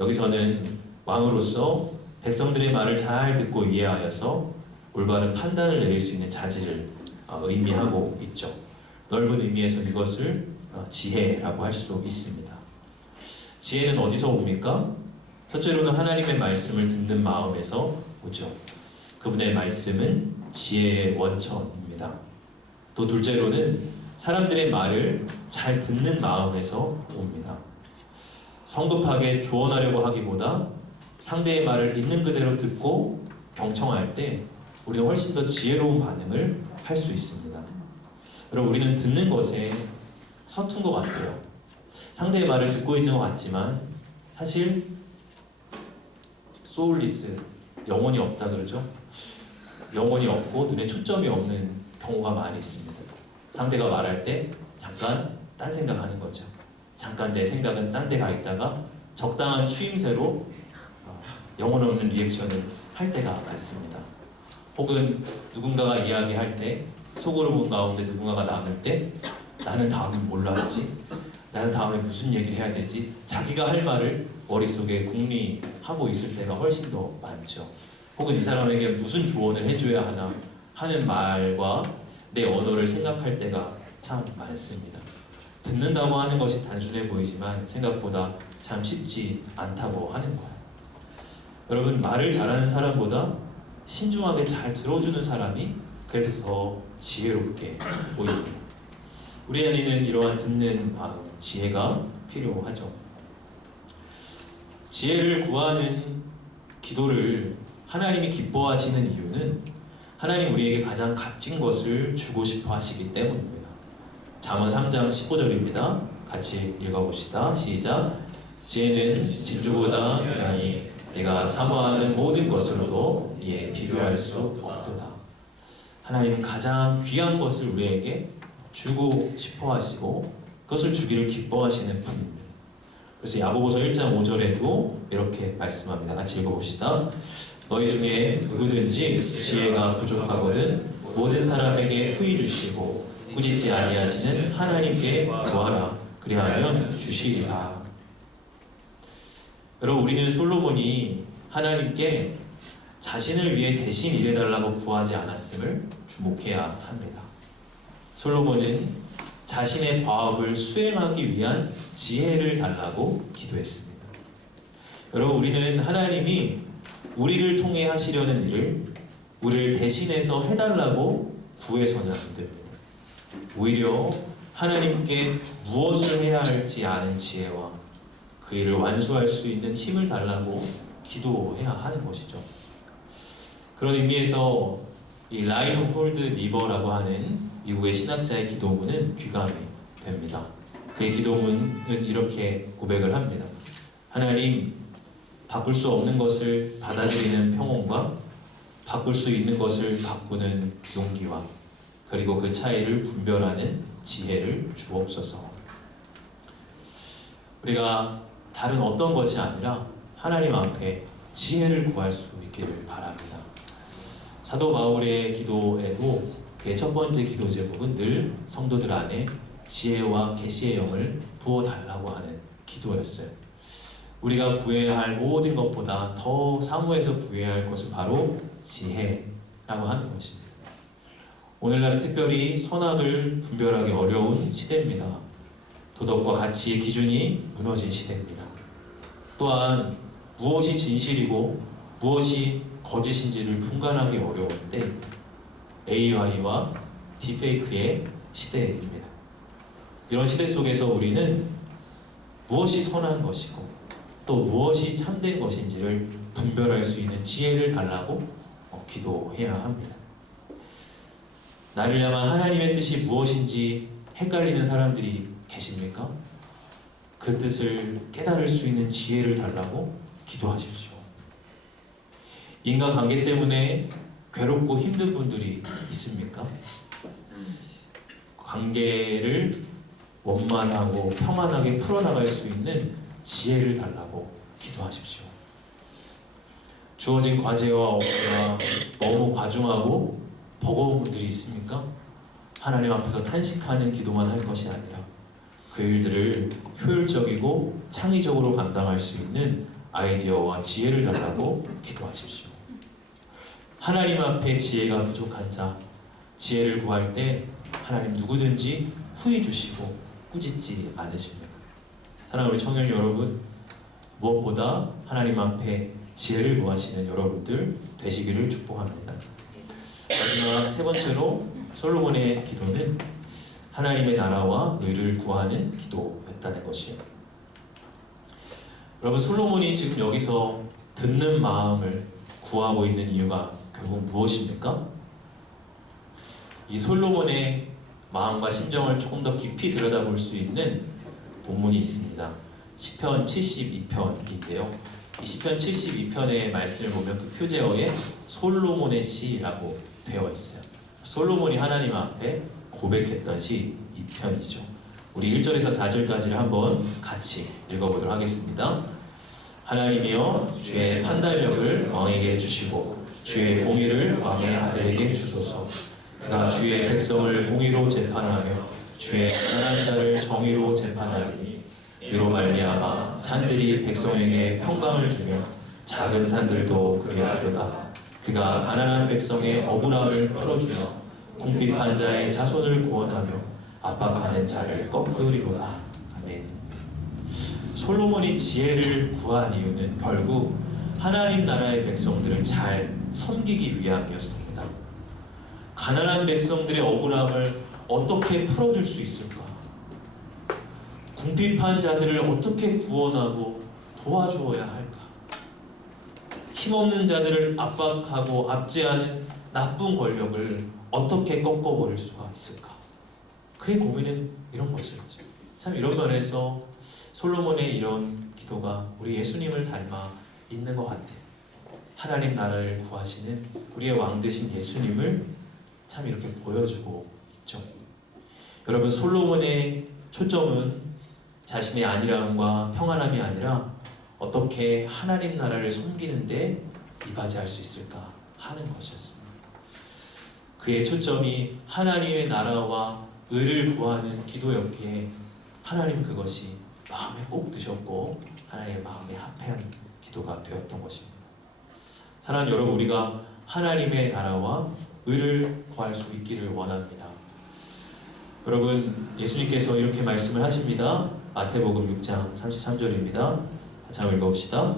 여기서는 왕으로서 백성들의 말을 잘 듣고 이해하여서 올바른 판단을 내릴 수 있는 자질을 의미하고 있죠. 넓은 의미에서 이것을 지혜라고 할 수 있습니다. 지혜는 어디서 옵니까? 첫째로는 하나님의 말씀을 듣는 마음에서 오죠. 그분의 말씀은 지혜의 원천입니다. 또 둘째로는 사람들의 말을 잘 듣는 마음에서 옵니다. 성급하게 조언하려고 하기보다 상대의 말을 있는 그대로 듣고 경청할 때 우리는 훨씬 더 지혜로운 반응을 할 수 있습니다. 여러분, 우리는 듣는 것에 서툰 것 같아요. 상대의 말을 듣고 있는 것 같지만 사실 소울리스, 영혼이 없다 그러죠. 영혼이 없고 눈에 초점이 없는 경우가 많이 있습니다. 상대가 말할 때 잠깐 딴 생각하는 거죠. 잠깐 내 생각은 딴 데 가 있다가 적당한 추임새로 영혼 없는 리액션을 할 때가 많습니다. 혹은 누군가가 이야기할 때 속으로 가운데 누군가가 남을 때 나는 다음에 뭘 하지? 나는 다음에 무슨 얘기를 해야 되지? 자기가 할 말을 머릿속에 궁리하고 있을 때가 훨씬 더 많죠. 혹은 이 사람에게 무슨 조언을 해줘야 하나 하는 말과 내 언어를 생각할 때가 참 많습니다. 듣는다고 하는 것이 단순해 보이지만 생각보다 참 쉽지 않다고 하는 거예요. 여러분, 말을 잘하는 사람보다 신중하게 잘 들어주는 사람이 그래서 더 지혜롭게 보입니다. 우리 안에는 이러한 듣는 지혜가 필요하죠. 지혜를 구하는 기도를 하나님이 기뻐하시는 이유는 하나님 우리에게 가장 값진 것을 주고 싶어 하시기 때문입니다. 잠언 3장 15절입니다. 같이 읽어봅시다. 시작. 지혜는 진주보다 귀하니 내가 사모하는 모든 것으로도 이에 비교할 수 없도다. 하나님은 가장 귀한 것을 우리에게 주고 싶어 하시고 그것을 주기를 기뻐하시는 분입니다. 그래서 야고보서 1장 5절에도 이렇게 말씀합니다. 같이 읽어봅시다. 너희 중에 누구든지 지혜가 부족하거든 모든 사람에게 후히 주시고 꾸짖지 아니하시는 하나님께 구하라. 그리하면 주시리라. 여러분, 우리는 솔로몬이 하나님께 자신을 위해 대신 일해달라고 구하지 않았음을 주목해야 합니다. 솔로몬은 자신의 과업을 수행하기 위한 지혜를 달라고 기도했습니다. 여러분, 우리는 하나님이 우리를 통해 하시려는 일을 우리를 대신해서 해달라고 구해서는 안 됩니다. 오히려 하나님께 무엇을 해야 할지 아는 지혜와 그 일을 완수할 수 있는 힘을 달라고 기도해야 하는 것이죠. 그런 의미에서 이 라인 홀드 리버라고 하는 미국의 신학자의 기도문은 귀감이 됩니다. 그의 기도문은 이렇게 고백을 합니다. 하나님, 바꿀 수 없는 것을 받아들이는 평온과 바꿀 수 있는 것을 바꾸는 용기와 그리고 그 차이를 분별하는 지혜를 주옵소서. 우리가 다른 어떤 것이 아니라 하나님 앞에 지혜를 구할 수 있기를 바랍니다. 사도 바울의 기도에도 그의 첫 번째 기도 제목은 늘 성도들 안에 지혜와 계시의 영을 부어달라고 하는 기도였어요. 우리가 구해야 할 모든 것보다 더 사모해서 구해야 할 것은 바로 지혜라고 하는 것입니다. 오늘날은 특별히 선악을 분별하기 어려운 시대입니다. 도덕과 가치의 기준이 무너진 시대입니다. 또한 무엇이 진실이고 무엇이 거짓인지를 분간하기 어려운데 AI와 딥페이크의 시대입니다. 이런 시대 속에서 우리는 무엇이 선한 것이고 또 무엇이 참된 것인지를 분별할 수 있는 지혜를 달라고 기도해야 합니다. 나를 향한 하나님의 뜻이 무엇인지 헷갈리는 사람들이 계십니까? 그 뜻을 깨달을 수 있는 지혜를 달라고 기도하십시오. 인간관계 때문에 괴롭고 힘든 분들이 있습니까? 관계를 원만하고 평안하게 풀어나갈 수 있는 지혜를 달라고 기도하십시오. 주어진 과제와 업무가 너무 과중하고 버거운 분들이 있습니까? 하나님 앞에서 탄식하는 기도만 할 것이 아니라 그 일들을 효율적이고 창의적으로 감당할 수 있는 아이디어와 지혜를 달라고 기도하십시오. 하나님 앞에 지혜가 부족한 자, 지혜를 구할 때 하나님 누구든지 후히 주시고 꾸짖지 않으십니다. 사랑하는 우리 청년 여러분, 무엇보다 하나님 앞에 지혜를 구하시는 여러분들 되시기를 축복합니다. 마지막 세 번째로 솔로몬의 기도는 하나님의 나라와 의를 구하는 기도였다는 것이에요. 여러분, 솔로몬이 지금 여기서 듣는 마음을 구하고 있는 이유가 결국 무엇입니까? 이 솔로몬의 마음과 심정을 조금 더 깊이 들여다볼 수 있는 본문이 있습니다. 시편 72편인데요. 이 시편 72편의 말씀을 보면 그 표제어에 솔로몬의 시라고 되어 있어요. 솔로몬이 하나님 앞에 고백했던 시 2편이죠. 우리 1절에서 4절까지를 한번 같이 읽어보도록 하겠습니다. 하나님이여, 주의 판단력을 왕에게 주시고 주의 공의를 왕의 아들에게 주소서. 그가 주의 백성을 공의로 재판하며 주의 가난한 자를 정의로 재판하리니 이로 말미암아 산들이 백성에게 평강을 주며 작은 산들도 그리하리로다. 그가 가난한 백성의 억울함을 풀어주며 궁핍한 자의 자손을 구원하며 압박하는 자를 꺾으리로다. 아멘. 솔로몬이 지혜를 구한 이유는 결국 하나님 나라의 백성들을 잘 섬기기 위함이었습니다. 가난한 백성들의 억울함을 어떻게 풀어줄 수 있을까? 궁핍한 자들을 어떻게 구원하고 도와주어야 할까? 힘없는 자들을 압박하고 압제하는 나쁜 권력을 어떻게 꺾어버릴 수가 있을까? 그의 고민은 이런 것이었죠. 참 이런 면에서 솔로몬의 이런 기도가 우리 예수님을 닮아 있는 것 같아요. 하나님 나라를 구하시는 우리의 왕 되신 예수님을 참 이렇게 보여주고 있죠. 여러분, 솔로몬의 초점은 자신의 안일함과 평안함이 아니라 어떻게 하나님 나라를 섬기는데 이바지할 수 있을까 하는 것이었습니다. 그의 초점이 하나님의 나라와 의를 구하는 기도였기에 하나님 그것이 마음에 꼭 드셨고 하나님의 마음에 합한 기도가 되었던 것입니다. 사랑하는 여러분, 우리가 하나님의 나라와 의를 구할 수 있기를 원합니다. 여러분, 예수님께서 이렇게 말씀을 하십니다. 마태복음 6장 33절입니다. 같이 한번 읽어봅시다.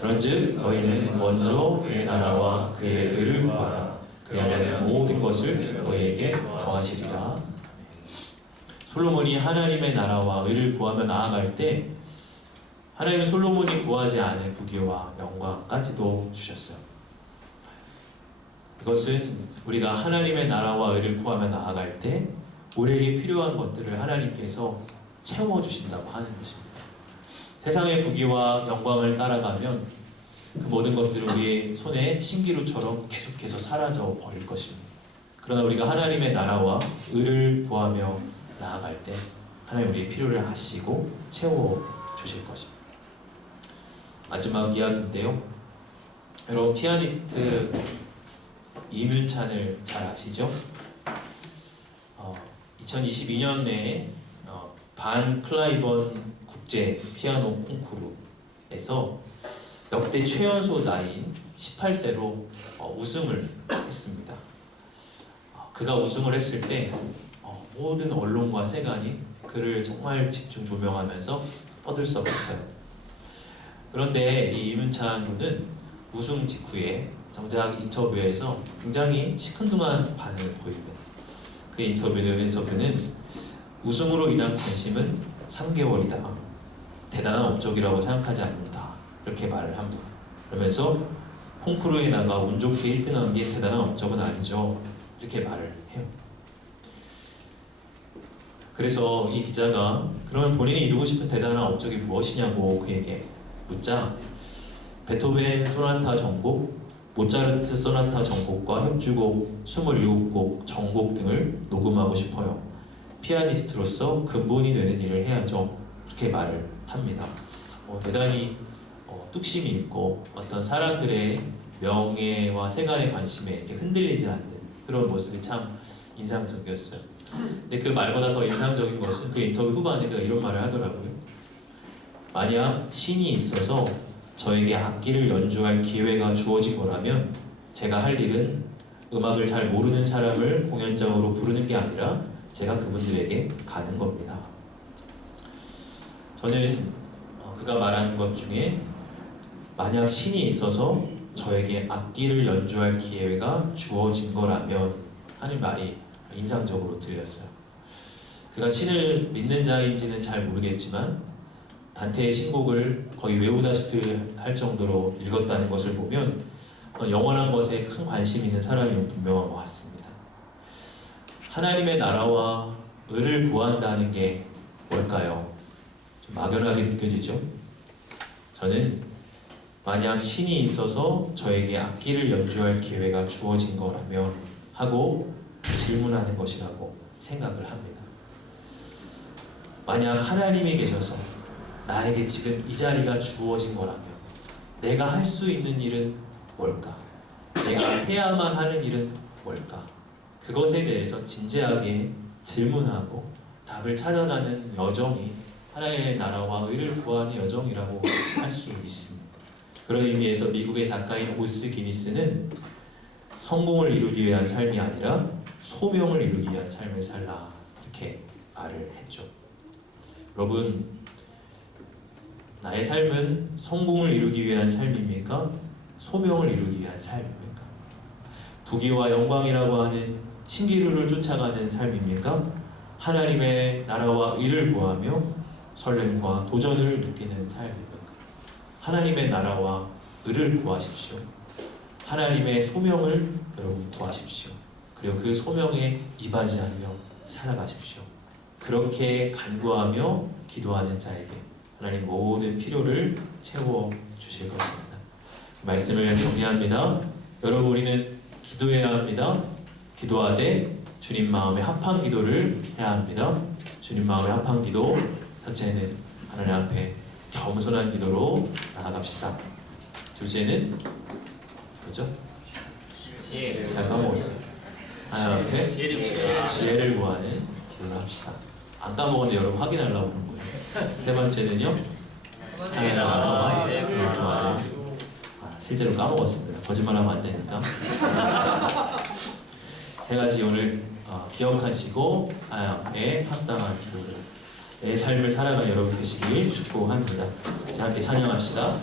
그런즉 너희는 먼저 그의 나라와 그의 의를 구하라. 그리하면 모든 것을 너희에게 더하시리라. 솔로몬이 하나님의 나라와 의를 구하며 나아갈 때 하나님은 솔로몬이 구하지 않은 부귀와 영광까지도 주셨어요. 이것은 우리가 하나님의 나라와 의를 구하며 나아갈 때 우리에게 필요한 것들을 하나님께서 채워주신다고 하는 것입니다. 세상의 부귀와 영광을 따라가면 그 모든 것들은 우리의 손에 신기루처럼 계속해서 사라져 버릴 것입니다. 그러나 우리가 하나님의 나라와 의를 구하며 나아갈 때 하나님 우리의 필요를 아시고 채워주실 것입니다. 마지막 이야기인데요. 여러분, 피아니스트 이문찬을 잘 아시죠? 2022년에 반 클라이번 국제 피아노 콩쿠르에서 역대 최연소 나이인 18세로 우승을 했습니다. 그가 우승을 했을 때 모든 언론과 세간이 그를 정말 집중 조명하면서 떠들썩했어요. 그런데 이 이문찬 군은 우승 직후에 정작 인터뷰에서 굉장히 시큰둥한 반응을 보입니다. 그 인터뷰에서 그는 우승으로 인한 관심은 3개월이다. 대단한 업적이라고 생각하지 않는다. 이렇게 말을 합니다. 그러면서 콩쿠르에 나가 운 좋게 1등한 게 대단한 업적은 아니죠. 이렇게 말을 해요. 그래서 이 기자가 그러면 본인이 이루고 싶은 대단한 업적이 무엇이냐고 그에게 묻자 베토벤 소나타 전곡, 모차르트 소나타 전곡과 협주곡 27곡 전곡 등을 녹음하고 싶어요. 피아니스트로서 근본이 되는 일을 해야죠. 이렇게 말을 합니다. 대단히 뚝심이 있고 어떤 사람들의 명예와 세간의 관심에 이렇게 흔들리지 않는 그런 모습이 참 인상적이었어요. 근데 그 말보다 더 인상적인 것은 그 인터뷰 후반에 그가 이런 말을 하더라고요. 만약 신이 있어서 저에게 악기를 연주할 기회가 주어진 거라면 제가 할 일은 음악을 잘 모르는 사람을 공연장으로 부르는 게 아니라 제가 그분들에게 가는 겁니다. 저는 그가 말하는 것 중에 만약 신이 있어서 저에게 악기를 연주할 기회가 주어진 거라면 하는 말이 인상적으로 들렸어요. 그가 신을 믿는 자인지는 잘 모르겠지만 단테의 신곡을 거의 외우다시피 할 정도로 읽었다는 것을 보면 영원한 것에 큰 관심 있는 사람이 분명한 것 같습니다. 하나님의 나라와 의를 구한다는 게 뭘까요? 좀 막연하게 느껴지죠? 저는 만약 신이 있어서 저에게 악기를 연주할 기회가 주어진 거라면 하고 질문하는 것이라고 생각을 합니다. 만약 하나님이 계셔서 나에게 지금 이 자리가 주어진 거라면 내가 할 수 있는 일은 뭘까? 내가 해야만 하는 일은 뭘까? 그것에 대해서 진지하게 질문하고 답을 찾아가는 여정이 하나님의 나라와 의를 구하는 여정이라고 할 수 있습니다. 그런 의미에서 미국의 작가인 오스 기니스는 성공을 이루기 위한 삶이 아니라 소명을 이루기 위한 삶을 살라 이렇게 말을 했죠. 여러분, 나의 삶은 성공을 이루기 위한 삶입니까? 소명을 이루기 위한 삶입니까? 부귀와 영광이라고 하는 신기루를 쫓아가는 삶입니까? 하나님의 나라와 의를 구하며 설렘과 도전을 느끼는 삶입니까? 하나님의 나라와 의를 구하십시오. 하나님의 소명을 여러분 구하십시오. 그리고 그 소명에 이바지하며 살아가십시오. 그렇게 간구하며 기도하는 자에게 하나님 모든 필요를 채워주실 것입니다. 말씀을 정리합니다. 여러분, 우리는 기도해야 합니다. 기도하되 주님 마음에 합한 기도를 해야 합니다. 주님 마음에 합한 기도, 첫째는 하나님 앞에 겸손한 기도로 나아갑시다. 둘째는 뭐죠? 잘 까먹었어요. 하나님 앞에 지혜를 구하는 기도를 합시다. 안 까먹었는데 여러분 확인하려고 그런 거예요. 세 번째는요, 하나님의 나라와 의를 구하는 실제로 까먹었습니다. 거짓말하면 안 되니까. 세 가지 오늘 기억하시고 하나님께 합당한 기도를 내 삶을 살아가는 여러분 되시길 축복합니다. 자, 함께 찬양합시다.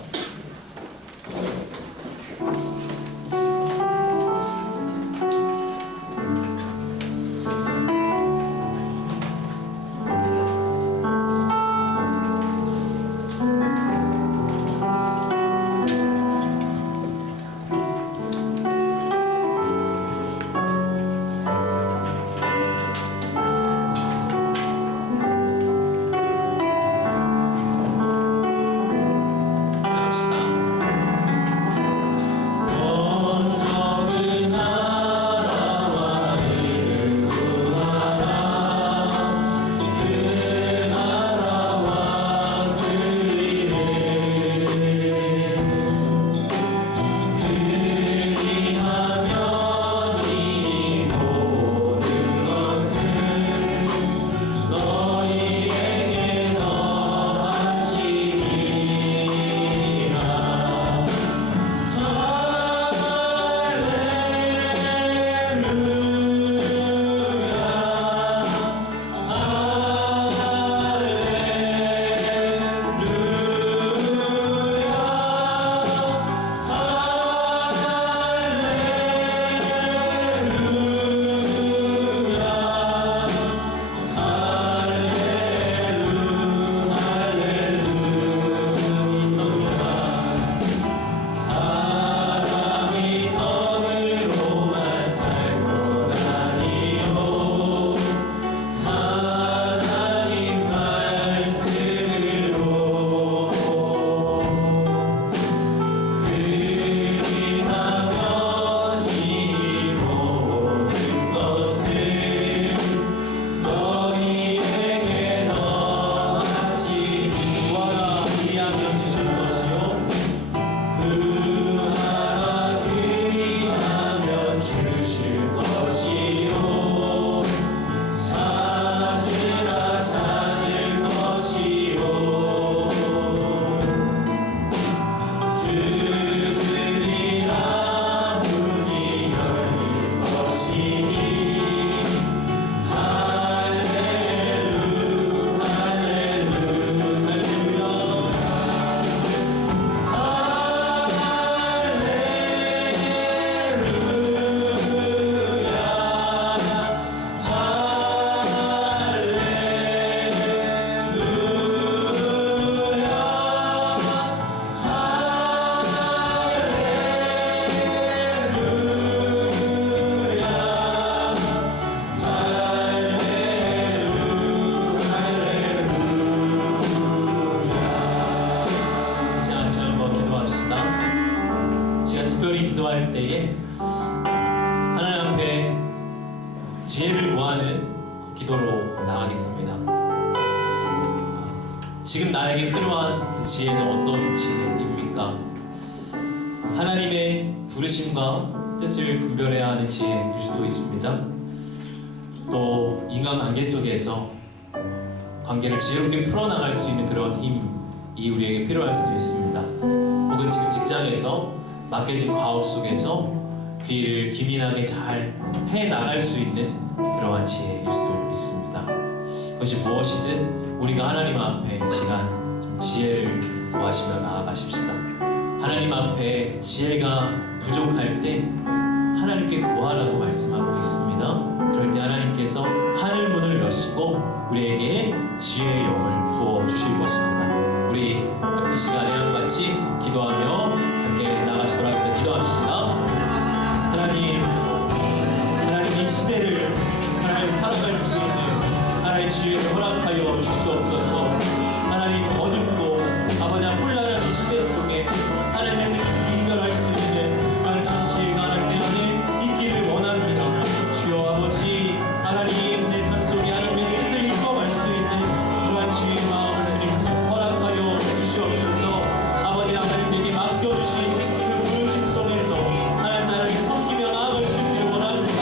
기도할 때에 하나님 앞에 지혜를 구하는 기도로 나가겠습니다. 지금 나에게 필요한 지혜는 어떤 지혜입니까? 하나님의 부르심과 뜻을 분별해야 하는 지혜일 수도 있습니다. 또 인간관계 속에서 관계를 지혜롭게 풀어나갈 수 있는 그런 힘이 우리에게 필요할 수도 있습니다. 혹은 지금 직장에서 맡겨진 과업 속에서 그 일을 기민하게 잘 해나갈 수 있는 그러한 지혜일 수도 있습니다. 그것이 무엇이든 우리가 하나님 앞에 이 시간 좀 지혜를 구하시며 나아가십시다. 하나님 앞에 지혜가 부족할 때 하나님께 구하라고 말씀하고 있습니다. 그럴 때 하나님께서 하늘 문을 여시고 우리에게 지혜의 영을 부어주실 것입니다. 우리 이 시간에 한같이 기도하며 함께 나가시도록 하겠습니다. 기도합시다. 하나님 이 시대를 하나님 살아갈 수 있는 하나님의 지혜를 허락하여 주시옵소서. 하나님 어둡고 아버지 혼란한 이 시대 속에 하나님의 뜻을 분별할 수 있는 하나님 지혜가 하나님 내 안에 있기를 원합니다. 주여 아버지 하나님 내 삶 속에 하나님의 뜻을 읽어갈 수 있는 그러한 지혜의 마음을 주님 허락하여 주시옵소서. 아버지 하나님께 맡겨주신 그 부르심 속에서 하나님 나를 섬기며 나아갈 수 있기를 원합니다.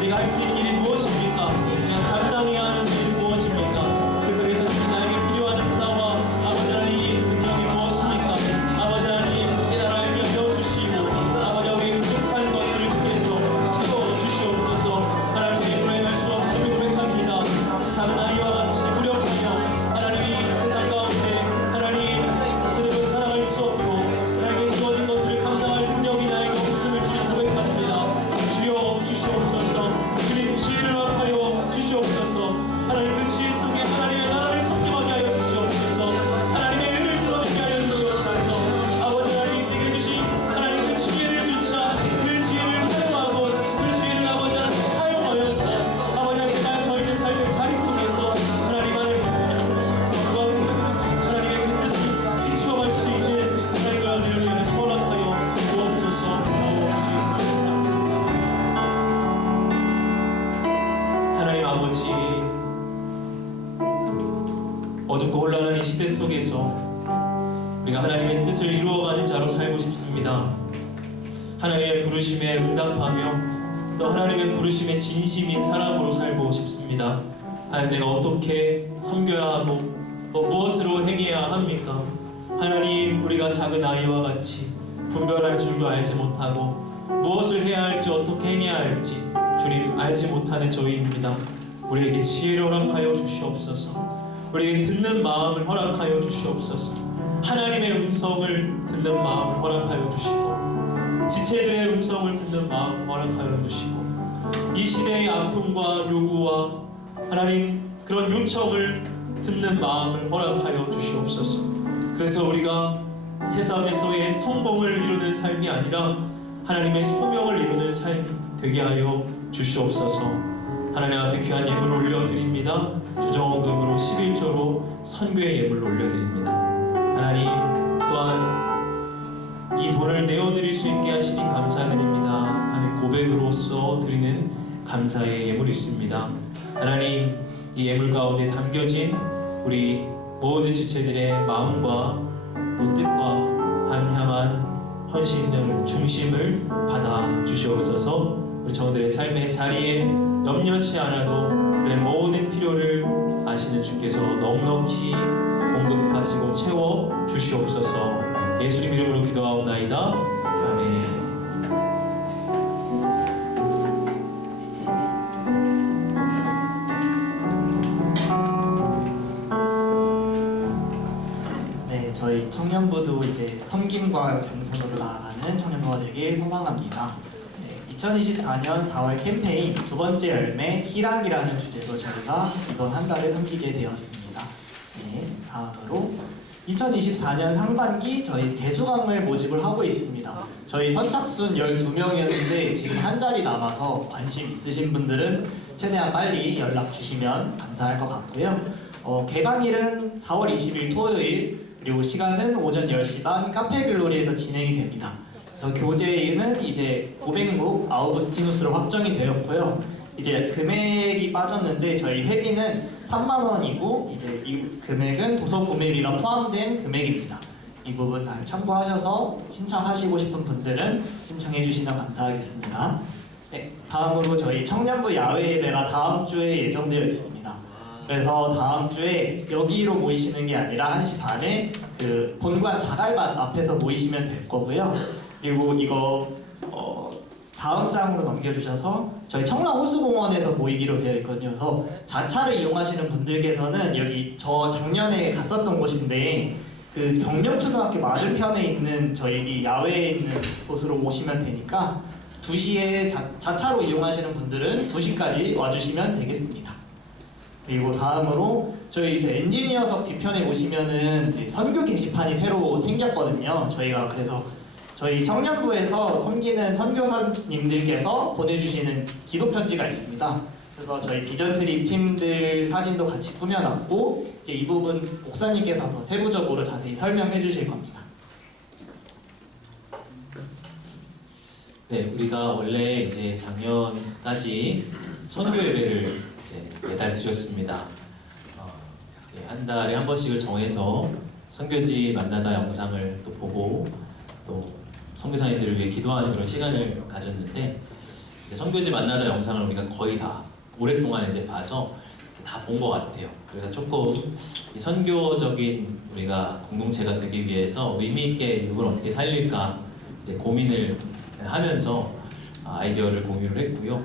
내가 할 수 있는 일이 무엇입니까? 내가 감당해야 하는 일이 무엇입니까? 그 속에서 나에게 필요한 은사와 아버지 우리가 하나님의 뜻을 이루어가는 자로 살고 싶습니다. 하나님의 부르심에 응답하며 또 하나님의 부르심에 진심인 사람으로 살고 싶습니다. 하나님, 내가 어떻게 섬겨야 하고 또 무엇으로 행해야 합니까? 하나님, 우리가 작은 아이와 같이 분별할 줄도 알지 못하고 무엇을 해야 할지 어떻게 행해야 할지 주님 알지 못하는 저희입니다. 우리에게 지혜를 허락하여 주시옵소서. 우리에게 듣는 마음을 허락하여 주시옵소서. 하나님의 음성을 듣는 마음을 허락하여 주시고 지체들의 음성을 듣는 마음을 허락하여 주시고 이 시대의 아픔과 요구와 하나님 그런 요청을 듣는 마음을 허락하여 주시옵소서. 그래서 우리가 세상에서의 성공을 이루는 삶이 아니라 하나님의 소명을 이루는 삶이 되게 하여 주시옵소서. 하나님 앞에 귀한 예물을 올려드립니다. 주정원금으로 11조로 선교의 예물을 올려드립니다. 하나님 또한 이 돈을 내어드릴 수 있게 하시니 감사드립니다 하는 고백으로서 드리는 감사의 예물이 있습니다. 하나님, 이 예물 가운데 담겨진 우리 모든 지체들의 마음과 또 뜻과 하나님 향한 헌신을 중심을 받아 주시옵소서. 우리 저들의 삶의 자리에 염려치 않아도 우리의 모든 필요를 아시는 주께서 넉넉히 공급하시고 채워 주시옵소서. 예수님 이름으로 기도하옵나이다. 아멘. 네, 저희 청년부도 이제 섬김과 겸손으로 나아가는 청년부가 되길 소망합니다. 2024년 4월 캠페인 두 번째 열매 희락이라는 주제로 저희가 이번 한 달을 섬기게 되었습니다. 네, 다음으로 2024년 상반기 저희 개수강을 모집을 하고 있습니다. 저희 선착순 12명이었는데 지금 한 자리 남아서 관심 있으신 분들은 최대한 빨리 연락 주시면 감사할 것 같고요. 개강일은 4월 20일 토요일 그리고 시간은 오전 10시 반 카페 글로리에서 진행이 됩니다. 그래서 교재는 이제 고백묵 아우구스티누스로 확정이 되었고요. 이제 금액이 빠졌는데 저희 회비는 3만원이고 이제 이 금액은 도서 구매비가 포함된 금액입니다. 이 부분 잘 참고하셔서 신청하시고 싶은 분들은 신청해 주시면 감사하겠습니다. 네, 다음으로 저희 청년부 야외 예배가 다음 주에 예정되어 있습니다. 그래서 다음 주에 여기로 모이시는 게 아니라 1시 반에 그 본관 자갈밭 앞에서 모이시면 될 거고요. 그리고 이거 다음 장으로 넘겨주셔서 저희 청라호수공원에서 모이기로 되어 있거든요. 그래서 자차를 이용하시는 분들께서는 여기 저 작년에 갔었던 곳인데 그 경명초등학교 맞은편에 있는 저희 이 야외에 있는 곳으로 오시면 되니까 2시에 자차로 이용하시는 분들은 2시까지 와주시면 되겠습니다. 그리고 다음으로 저희 이제 엔지니어석 뒤편에 보시면은 선교 게시판이 새로 생겼거든요. 저희가 그래서 저희 청년부에서 섬기는 선교사님들께서 보내주시는 기도 편지가 있습니다. 그래서 저희 비전 트립 팀들 사진도 같이 꾸며놨고 이제 이 부분 목사님께서 더 세부적으로 자세히 설명해 주실 겁니다. 네, 우리가 원래 이제 작년까지 선교 예배를 이제 매달 드렸습니다. 한 달에 한 번씩을 정해서 선교지 만나다 영상을 또 보고 또 선교사님들을 위해 기도하는 그런 시간을 가졌는데 이제 선교지 만나다 영상을 우리가 거의 다 오랫동안 이제 봐서 다 본 것 같아요. 그래서 조금 이 선교적인 우리가 공동체가 되기 위해서 의미 있게 이걸 어떻게 살릴까 이제 고민을 하면서 아이디어를 공유를 했고요.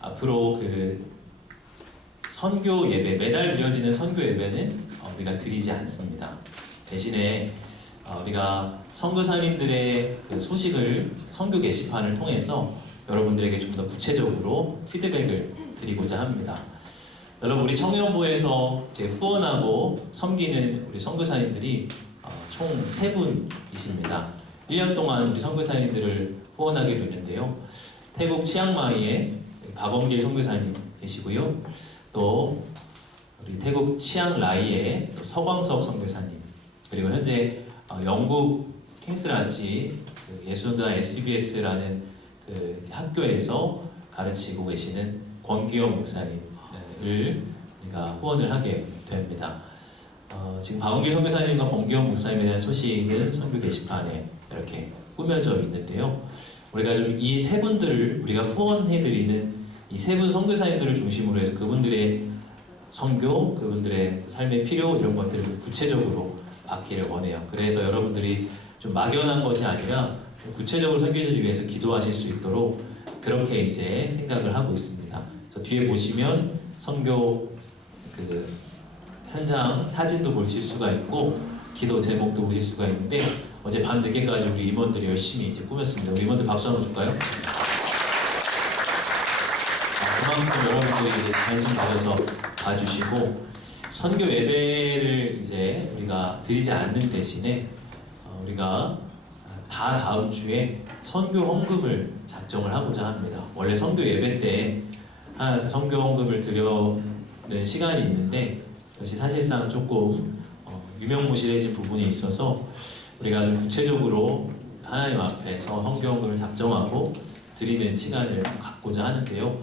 앞으로 그 선교 예배 매달 드려지는 선교 예배는 우리가 드리지 않습니다. 대신에 우리가 선교사님들의 그 소식을 선교 게시판을 통해서 여러분들에게 좀 더 구체적으로 피드백을 드리고자 합니다. 여러분, 우리 청년부에서 이제 후원하고 섬기는 우리 선교사님들이 총 3분이십니다. 1년 동안 우리 선교사님들을 후원하게 되는데요. 태국 치앙마이에 박원길 선교사님 계시고요. 또 우리 태국 치앙라이에 또 서광석 선교사님, 그리고 현재 영국 킹스란치 예수다 SBS라는 그 학교에서 가르치고 계시는 권기영 목사님을 우리가 후원을 하게 됩니다. 지금 박원길 선교사님과 범기원 목사님에 대한 소식은 선교 게시판에 이렇게 꾸며져 있는데요. 우리가 좀 이 세 분들을 우리가 후원해드리는 이 세 분 선교사님들을 중심으로 해서 그분들의 선교, 그분들의 삶의 필요 이런 것들을 구체적으로 받기를 원해요. 그래서 여러분들이 좀 막연한 것이 아니라 구체적으로 선교지를 위해서 기도하실 수 있도록 그렇게 이제 생각을 하고 있습니다. 그래서 뒤에 보시면 선교 그 현장 사진도 보실 수가 있고 기도 제목도 보실 수가 있는데 어제 밤 늦게까지 우리 임원들이 열심히 이제 꾸몄습니다. 우리 임원들 박수 한번 줄까요? 그만큼 여러분들이 이제 관심 가져서 봐주시고 선교 예배를 이제 우리가 드리지 않는 대신에 우리가 다 다음 주에 선교 헌금을 작정을 하고자 합니다. 원래 선교 예배 때 한 선교 헌금을 드려는 시간이 있는데 그것이 사실상 조금 유명무실해진 부분이 있어서 우리가 좀 구체적으로 하나님 앞에서 선교 헌금을 작정하고 드리는 시간을 갖고자 하는데요.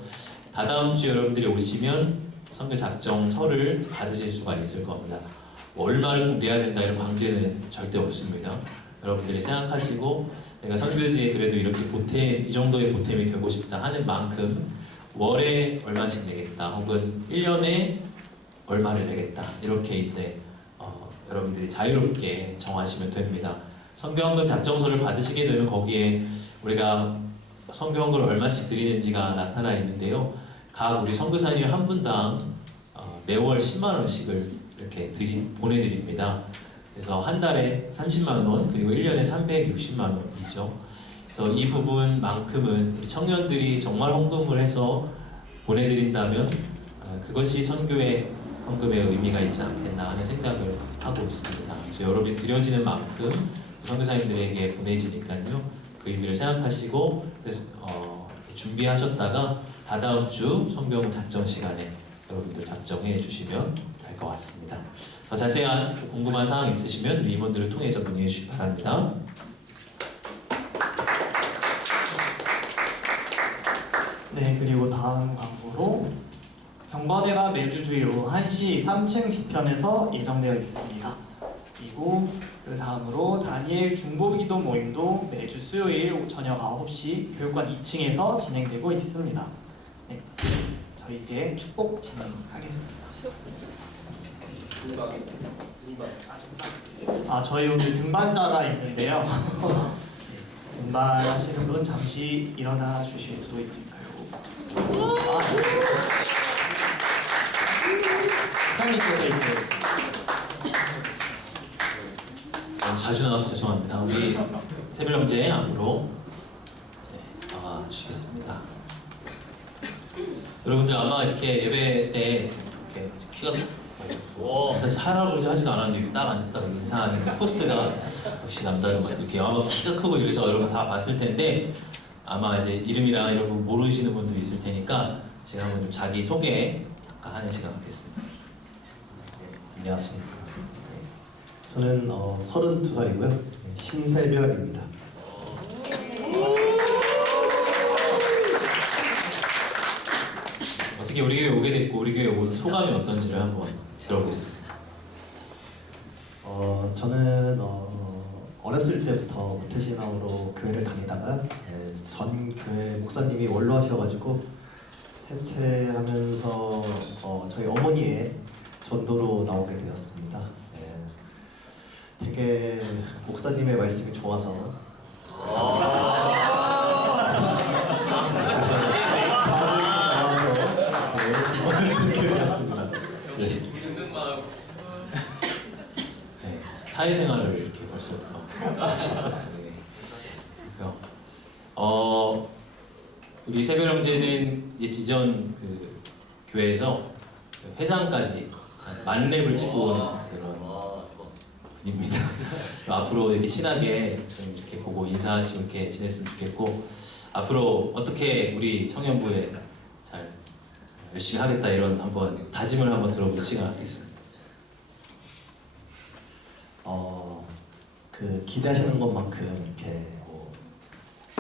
다다음 주 여러분들이 오시면 선교 작정서를 받으실 수가 있을 겁니다. 얼마를 꼭 내야 된다 이런 방제는 절대 없습니다. 여러분들이 생각하시고 내가 선교지에 그래도 이렇게 보탬, 이 정도의 보탬이 되고 싶다 하는 만큼 월에 얼마씩 내겠다 혹은 1년에 얼마를 내겠다 이렇게 이제 여러분들이 자유롭게 정하시면 됩니다. 선교헌금 작정서를 받으시게 되면 거기에 우리가 선교헌금을 얼마씩 드리는지가 나타나 있는데요. 각 우리 선교사님 한 분당 매월 10만 원씩을 이렇게 보내드립니다. 그래서 한 달에 30만 원 그리고 1년에 360만 원이죠. 그래서 이 부분만큼은 우리 청년들이 정말 헌금을 해서 보내드린다면 그것이 선교의 헌금의 의미가 있지 않겠나 하는 생각을 하고 있습니다. 그래서 여러분이 드려지는 만큼 선교사님들에게 보내지니까요. 그 의미를 생각하시고 그래서 준비하셨다가 다다음 주 선교헌금 작정 시간에 여러분들 작정해 주시면 될 것 같습니다. 더 자세한 궁금한 사항 있으시면 우리 임원들을 통해서 문의해 주시기 바랍니다. 네, 그리고 다음 광고로 경번회가 매주 주요 1시 3층 뒤편에서 예정되어 있습니다. 그리고 그 다음으로 다니엘 중보기도 모임도 매주 수요일 저녁 9시 교육관 2층에서 진행되고 있습니다. 네, 저희 이제 축복 진행하겠습니다. 저희 오늘 등반자가 있는데요. 등반하시는 분 잠시 일어나 주실 수 있을까요? 사장님께서 이제 자주 나와서 죄송합니다. 우리 새별형제 앞으로 나와 주시겠습니다. 여러분들 아마 이렇게 예배 때 이렇게 키가 사실 하라고 하지도 않았는데 딱 앉았다가 인사하는 포스가 역시 남다른 것 같아요. 이렇게 아마 키가 크고 이래서 여러분 다 봤을 텐데 아마 이제 이름이랑 이런 거 모르시는 분들이 있을 테니까 제가 한번 좀 자기 소개 아까 하는 시간 갖겠습니다. 안녕하십니까. 저는 32살이고요. 신세별입니다. 어떻게 우리 교회 오게 됐고 우리 교회 온 소감이 어떤지를 한번 들어보겠습니다. 저는 어렸을 때부터 모태신앙으로 교회를 다니다가 전 교회 목사님이 원로하셔가지고 해체하면서 저희 어머니의 전도로 나오게 되었습니다. 되게 목사님의 말씀이 좋아서 이번을 듣게 되었습니다. 네. 사회생활을 이렇게 벌써부터 하셔서 우리 새별형제는 이제 지전 그 교회에서 회장까지 만렙을 찍고 온 그런 분입니다. 앞으로 이렇게 친하게 좀 이렇게 보고 인사하시고 이렇게 지냈으면 좋겠고 앞으로 어떻게 우리 청년부에 잘 열심히 하겠다 이런 한번 다짐을 한번 들어보는 시간 갖겠습니다. 그 기대하시는 것만큼 이렇게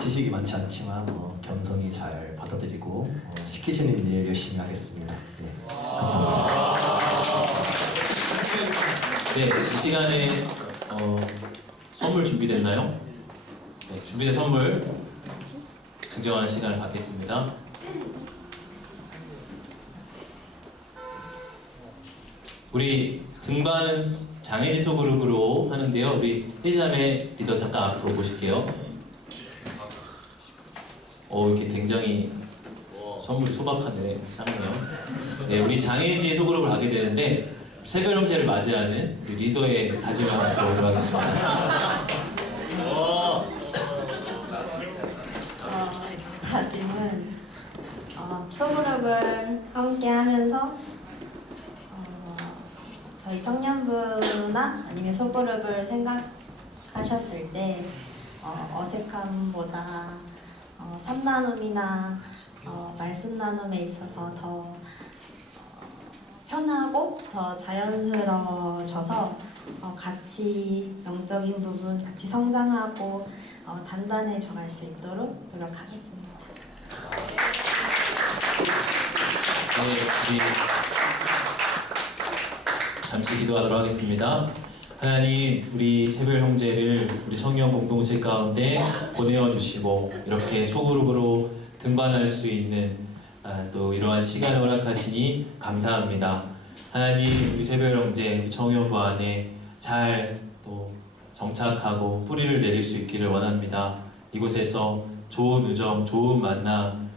지식이 많지 않지만 겸손히 잘 받아들이고 시키시는 일 열심히 하겠습니다. 네, 감사합니다. 네, 이 시간에 선물 준비됐나요? 네, 준비된 선물 증정하는 시간을 갖겠습니다. 우리 등반은 장애지수 그룹으로 하는데요. 우리 혜자매 리더 잠깐 앞으로 보실게요. 이렇게 굉장히 선물이 소박한데 작네요. 네, 우리 장애지수 그룹을 하게 되는데 새별 형제를 맞이하는 우리 리더의 다짐을 한번 들어보도록 하겠습니다. 다짐은 소그룹을 함께 하면서 저희 청년부나 아니면 소그룹을 생각하셨을 때 어색함보다 삼나눔이나 말씀 나눔에 있어서 더 편하고 더 자연스러워져서 같이 영적인 부분 같이 성장하고 단단해져 갈 수 있도록 노력하겠습니다. 네, 우리 잠시 기도하도록 하겠습니다. 하나님, 우리 새별 형제를 우리 성령 공동체 가운데 보내어 주시고 이렇게 소그룹으로 등반할 수 있는 또 이러한 시간을 허락하시니 감사합니다. 하나님, 우리 새별 형제, 우리 청년부 안에 잘 또 정착하고 뿌리를 내릴 수 있기를 원합니다. 이곳에서 좋은 우정, 좋은 만남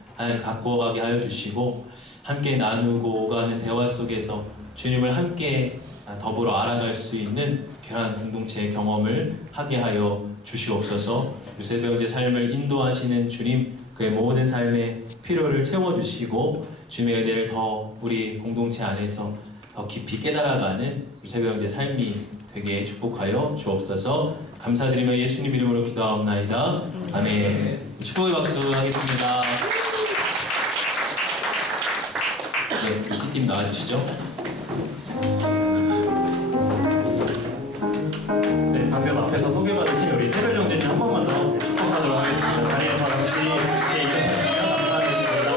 갖고 가게 하여 주시고 함께 나누고 오가는 대화 속에서 주님을 함께 더불어 알아갈 수 있는 귀한 공동체의 경험을 하게 하여 주시옵소서. 우리 새별 형제 삶을 인도하시는 주님, 그의 모든 삶의 필요를 채워주시고 주님의 은혜를 더 우리 공동체 안에서 더 깊이 깨달아가는 우리 새별 형제 삶이 되게 축복하여 주옵소서. 감사드리며 예수님 이름으로 기도하옵나이다. 아멘. 축복의 박수 하겠습니다. 네, 이시팀 나와주시죠. 네, 방금 앞에서 소개받으신 우리 새별 형제님 한 번만 더 축복하도록 하겠습니다. 자리에서 잠시 이어주시면 감사하겠습니다.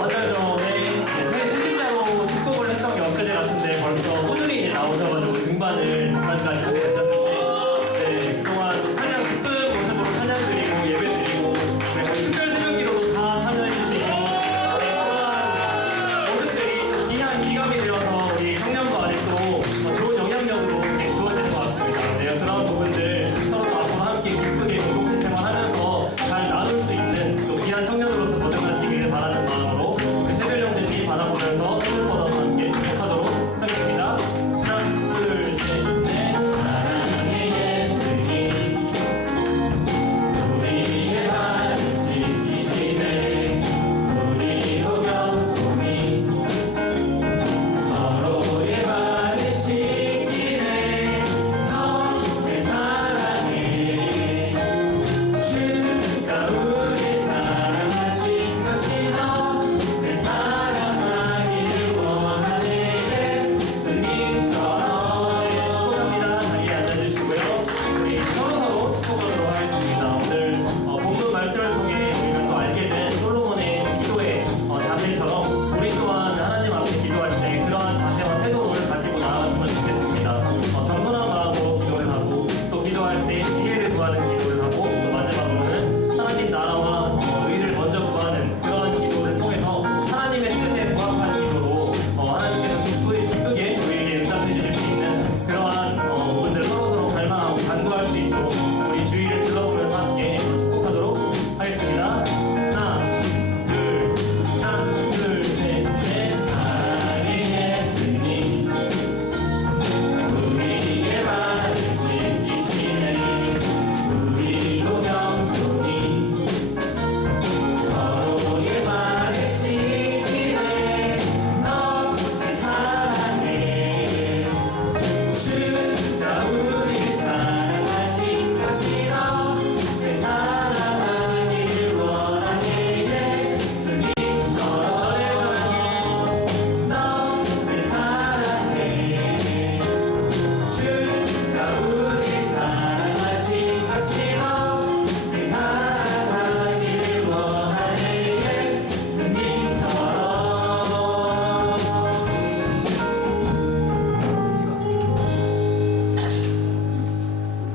한 달 전에 새신자로 축복을 했던 게 엊그제 같은데 벌써 꾸준히 이제 나오셔가지고 등반까지 하게 되셨는데 네, 그동안 찬양 기쁜 모습으로 찬양 드리고 예배 드리고 네, 저희 특별 새벽기도도 다 참여해주시고 모든들이 귀한 기감이 되어서 우리 청년부 안에 또 좋은 영향력으로 이렇게 주어지는 것 같습니다. 네, 그런 부분들 서로 또 앞으로 함께 기쁘게 공동체 생활하면서 잘 나눌 수 있는 또 귀한 청년으로서 거듭나시기를 바라는 마음으로 우리 새별 형제님 바라보면서 선물보다 함께 축복하도록 하겠습니다. 하나, 둘, 셋, 넷.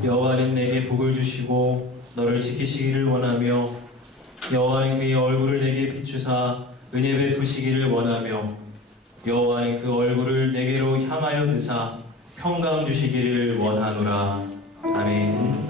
여호와는 내게 복을 주시고 너를 지키시기를 원하며 여호와는 그의 얼굴을 내게 비추사 은혜 베푸시기를 원하며 여호와는 그 얼굴을 내게로 향하여 드사 평강 주시기를 원하노라. 아멘.